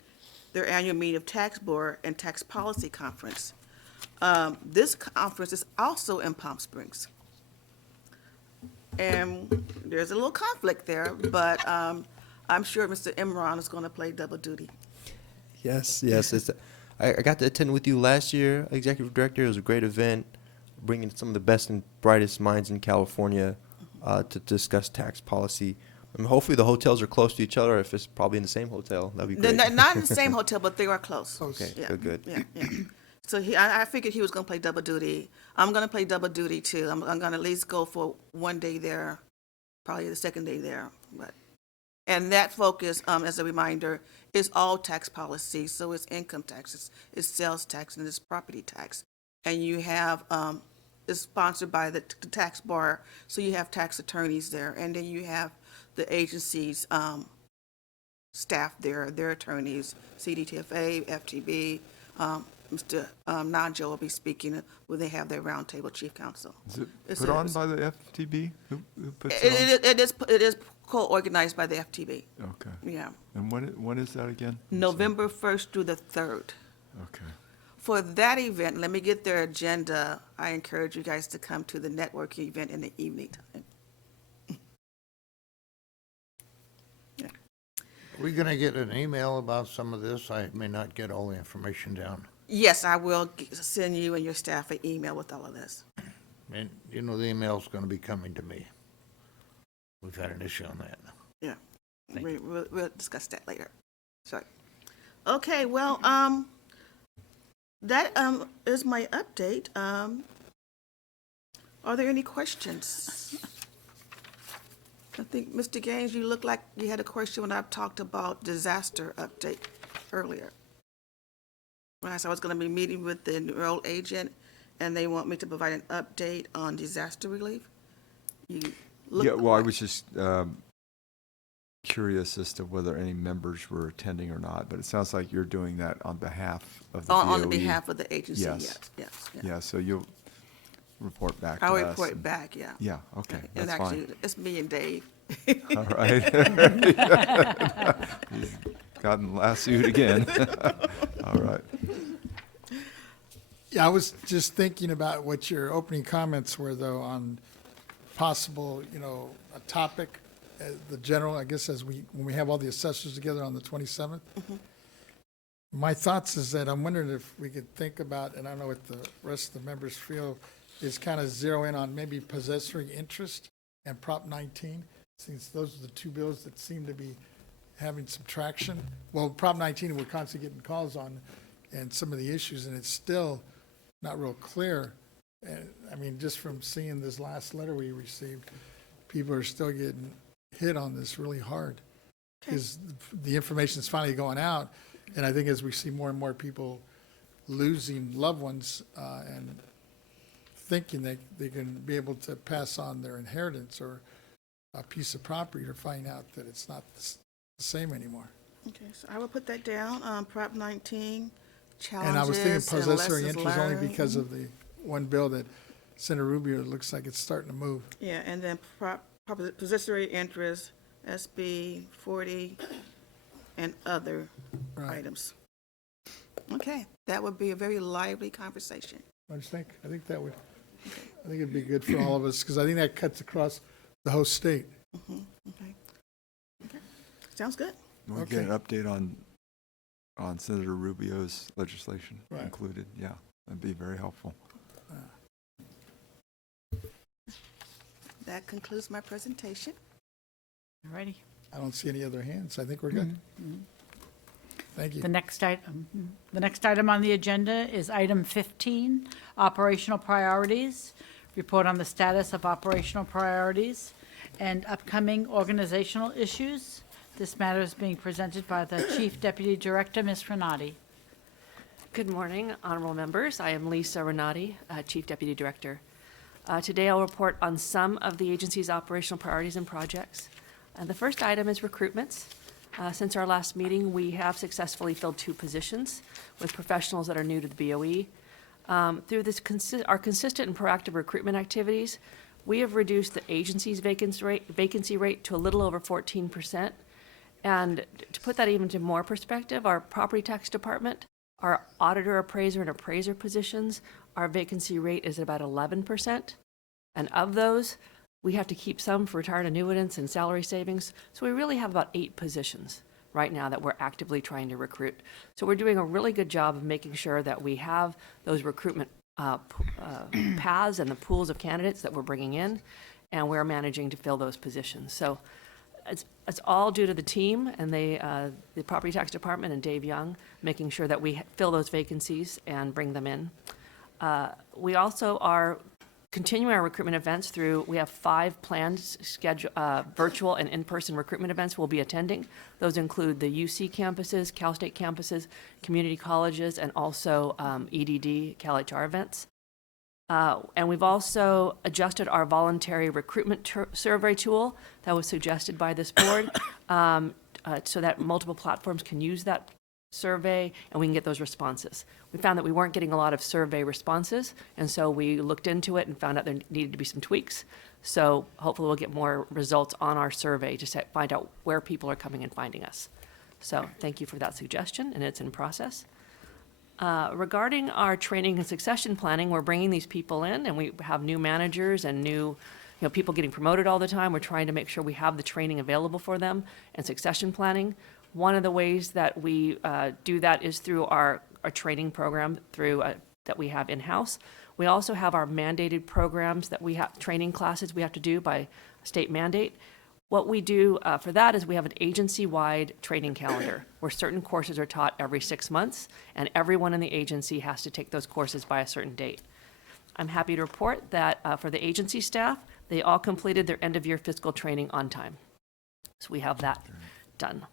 of Tax Board and Tax Policy Conference. This conference is also in Palm Springs. And there's a little conflict there, but I'm sure Mr. Imran is going to play double duty. Yes. I got to attend with you last year, Executive Director. It was a great event, bringing some of the best and brightest minds in California to discuss tax policy. Hopefully the hotels are close to each other. If it's probably in the same hotel, that'd be great. They're not in the same hotel, but they are close. Okay, Yeah, good. Yeah. So I figured he was going to play double duty. I'm going to play double duty too. I'm going to at least go for one day there, probably the second day there. And that focus, as a reminder, is all tax policy. So it's income taxes, it's sales tax, and it's property tax. And you have, it's sponsored by the tax bar, so you have tax attorneys there. And then you have the agency's staff there, their attorneys, CDTFA, FTB, Mr. Najo will be speaking when they have their roundtable chief counsel. Is it It's put a- on by the FTB? Who puts it It is co-organized by the FTB, on? Okay. yeah. And when is that again? I'm sorry. November 1st through the 3rd. Okay. For that event, let me get their agenda. I encourage you guys to come to the networking event in the evening time. are we going to get an email about some of this? I may not get all the information down. Yes, I will send you and your staff an email with all of this. And, you know, the email's going to be coming to me. We've had an issue on that. Yeah, we'll discuss that later. Sorry. Okay, well, that is my update. Are there any questions? I think, Mr. Gaines, you look like you had a question when I talked about disaster update earlier. When I said I was going to be meeting with the enrolled agent, and they want me to provide an update on disaster relief. You look. Yeah, well, I was just curious as to whether any members were attending or not, but it sounds like you're doing that on behalf of the On BoE. behalf of the agency, Yes. yes. Yeah, so you'll report back to I'll us. report and- back, yeah. Yeah, okay, And that's actually, fine. it's me and Dave. All right. Gotten lassoed again. All right. Yeah, I was just thinking about what your opening comments were, though, on possible, a topic, the general, I guess, when we have all the assessors together on the 27th. My thoughts is that I'm wondering if we could think about, and I don't know what the rest of the members feel, is kind of zero in on maybe possessory interest and Prop 19, since those are the two bills that seem to be having some traction. Well, Prop 19, we're constantly getting calls on, and some of the issues, and it's still not real clear. I mean, just from seeing this last letter we received, people are still getting hit on this really hard. Because the information is finally going out, and I think as we see more and more people losing loved ones and thinking that they can be able to pass on their inheritance or a piece of property, or finding out that it's not the same anymore. Okay, so I will put that down, Prop 19, And I was thinking challenges and possessory lessons interest only learned. because of the one bill that Senator Rubio, it looks like it's starting to move. Yeah, and then possessory interest, SB 40, and other Right. items. Okay, that would be a very lively conversation. What do you think? I think it'd be good for all of us, because I think that cuts across the whole state. Okay. Okay. Sounds good. We'll get an update on Senator Rubio's legislation Right. included. Yeah, that'd be very helpful. That concludes my presentation. All righty. I don't see any other hands. I think we're good. Thank you. The next item on the agenda is item 15, operational priorities. Report on the status of operational priorities and upcoming organizational issues. This matter is being presented by the Chief Deputy Director, Ms. Renati. Good morning, honorable members. I am Lisa Renati, Chief Deputy Director. Today I'll report on some of the agency's operational priorities and projects. The first item is recruitments. Since our last meeting, we have successfully filled 2 positions with professionals that are new to the BoE. Through our consistent and proactive recruitment activities, we have reduced the agency's vacancy rate to a little over 14%. And to put that even to more perspective, our property tax department, our auditor, appraiser, and appraiser positions, our vacancy rate is about 11%. And of those, we have to keep some for retired annuitants and salary savings. So we really have about 8 positions right now that we're actively trying to recruit. So we're doing a really good job of making sure that we have those recruitment paths and the pools of candidates that we're bringing in, and we're managing to fill those positions. So it's all due to the team and the property tax department and Dave Young making sure that we fill those vacancies and bring them in. We also are continuing our recruitment events through, we have 5 planned virtual and in-person recruitment events we'll be attending. Those include the UC campuses, Cal State campuses, community colleges, and also EDD, Cal HR events. And we've also adjusted our voluntary recruitment survey tool that was suggested by this board so that multiple platforms can use that survey and we can get those responses. We found that we weren't getting a lot of survey responses, and so we looked into it and found out there needed to be some tweaks. So hopefully we'll get more results on our survey to find out where people are coming and finding us. So thank you for that suggestion, and it's in process. Regarding our training and succession planning, we're bringing these people in, and we have new managers and new people getting promoted all the time. We're trying to make sure we have the training available for them and succession planning. One of the ways that we do that is through our training program that we have in-house. We also have our mandated programs that we have, training classes we have to do by state mandate. What we do for that is we have an agency-wide training calendar where certain courses are taught every 6 months, and everyone in the agency has to take those courses by a certain date. I'm happy to report that for the agency staff, they all completed their end-of-year fiscal training on time. So we have that done.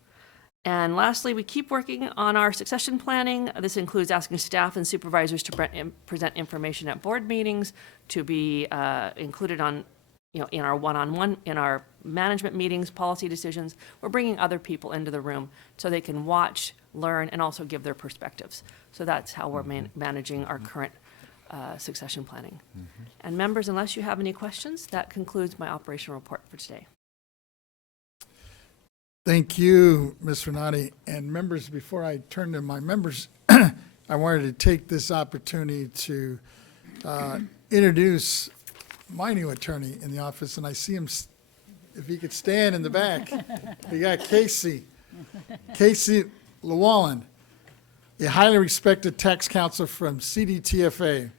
And lastly, we keep working on our succession planning. This includes asking staff and supervisors to present information at board meetings, to be included on, in our one-on-one, in our management meetings, policy decisions. We're bringing other people into the room so they can watch, learn, and also give their perspectives. So that's how we're managing our current succession planning. And members, unless you have any questions, that concludes my operational report for today. Thank you, Ms. Renati. And members, before I turn to my members, I wanted to take this opportunity to introduce my new attorney in the office, and I see him, if he could stand in the back. We got Casey Llewellyn, a highly respected tax counsel from CDTFA.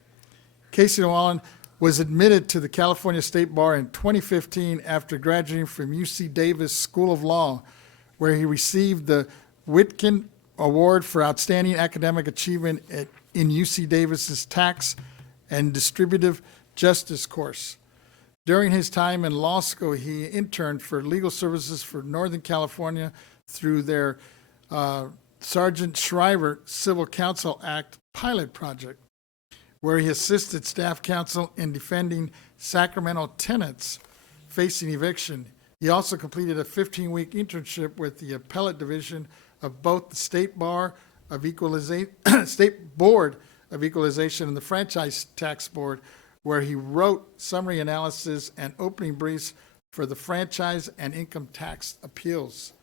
Casey Llewellyn was admitted to the California State Bar in 2015 after graduating from UC Davis School of Law, where he received the Whitkin Award for Outstanding Academic Achievement in UC Davis's Tax and Distributive Justice course. During his time in law school, he interned for legal services for Northern California through their Sargent Shriver Civil Counsel Act pilot project, where he assisted staff counsel in defending Sacramento tenants facing eviction. He also completed a 15-week internship with the appellate division of both the State Board of Equalization and the Franchise Tax Board, where he wrote summary analysis and opening briefs for the franchise and income tax appeals.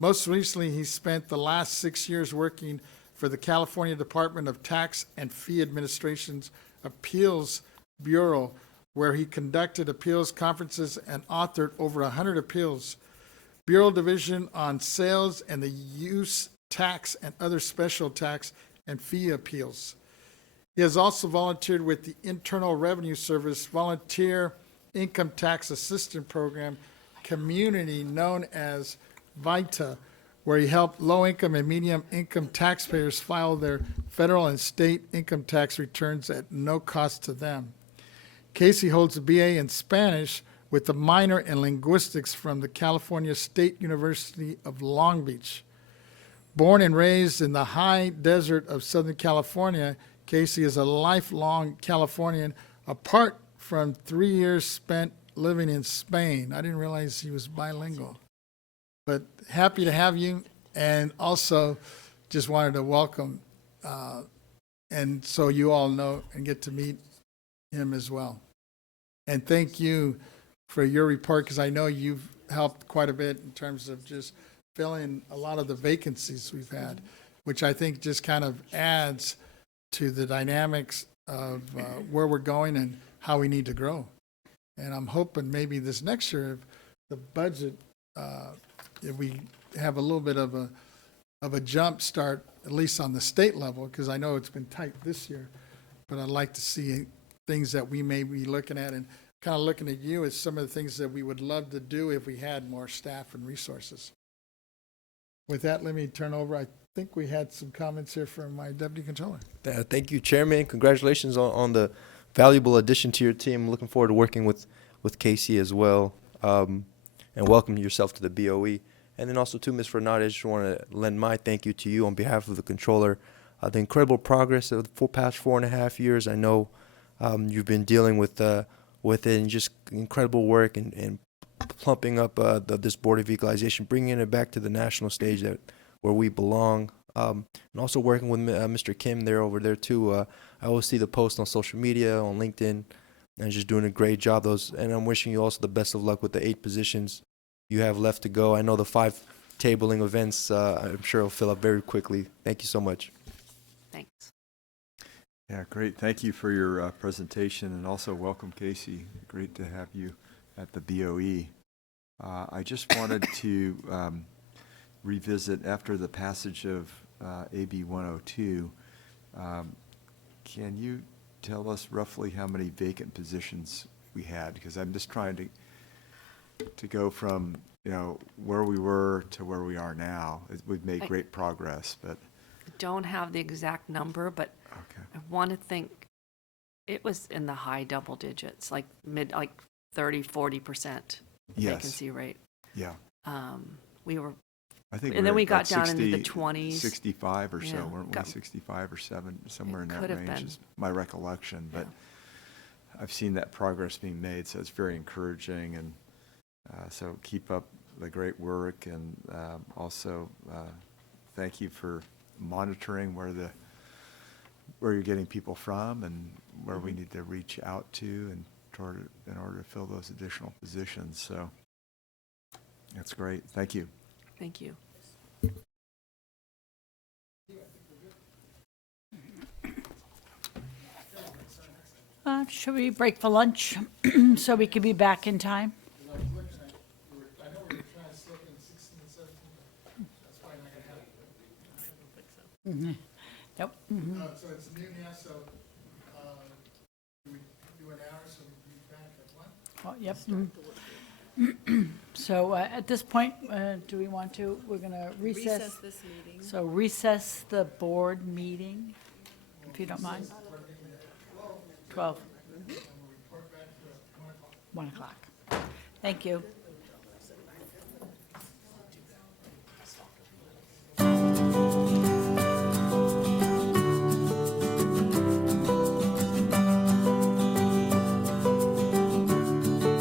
Most recently, he spent the last 6 years working for the California Department of Tax and Fee Administration's Appeals Bureau, where he conducted appeals conferences and authored over 100 appeals. Bureau Division on Sales and the Use Tax and other special tax and fee appeals. He has also volunteered with the Internal Revenue Service Volunteer Income Tax Assistant Program community known as VITA, where he helped low-income and medium-income taxpayers file their federal and state income tax returns at no cost to them. Casey holds a BA in Spanish with a minor in linguistics from the California State University of Long Beach. Born and raised in the high desert of Southern California, Casey is a lifelong Californian, apart from 3 years spent living in Spain. I didn't realize he was bilingual. But happy to have you, and also just wanted to welcome, and so you all know and get to meet him as well. And thank you for your report, because I know you've helped quite a bit in terms of just filling a lot of the vacancies we've had, which I think just kind of adds to the dynamics of where we're going and how we need to grow. And I'm hoping maybe this next year, if the budget, if we have a little bit of a jump start, at least on the state level, because I know it's been tight this year, but I'd like to see things that we may be looking at, and kind of looking at you as some of the things that we would love to do if we had more staff and resources. With that, let me turn over. I think we had some comments here from my Deputy Controller. Thank you, Chairman. Congratulations on the valuable addition to your team. Looking forward to working with Casey as well. And welcome yourself to the BoE. And then also to Ms. Renata, I just want to lend my thank you to you on behalf of the Controller. The incredible progress of the past 4.5 years. I know you've been dealing with it, and just incredible work and plumping up this Board of Equalization, bringing it back to the national stage where we belong. And also working with Mr. Kim there over there too. I always see the posts on social media, on LinkedIn, and just doing a great job. And I'm wishing you also the best of luck with the 8 positions you have left to go. I know the 5 tabling events, I'm sure will fill up very quickly. Thank you so much. Thanks. Yeah, great. Thank you for your presentation, and also welcome, Casey. Great to have you at the BoE. I just wanted to revisit, after the passage of AB 102, can you tell us roughly how many vacant positions we had? Because I'm just trying to go from, where we were to where we are now. We've made great progress, but Don't have the exact number, but okay. I want to think it was in the high double digits, like 30-40% Yes. vacancy rate. Yeah. We were, I think and then we're we at got about down into the 60, 20s. 65 or so, Yeah, weren't we? 65 or 7, somewhere in that could have range been. is my recollection. But I've seen that progress being made, so it's very encouraging. And so keep up the great work, and also thank you for monitoring where you're getting people from and where we need to reach out to and in order to fill those additional positions. So that's great. Thank you. Thank you. Should we break for lunch so we can be back in time? I know we were trying to slip in 16 and 17, that's probably not going to happen. Nope. So it's noon now, so do we do an hour, so we'll be back at 1? Oh, yep. So at this point, do we want to, we're going to recess? this meeting. So recess the board meeting, if you don't mind. 12. 1 o'clock. Thank you.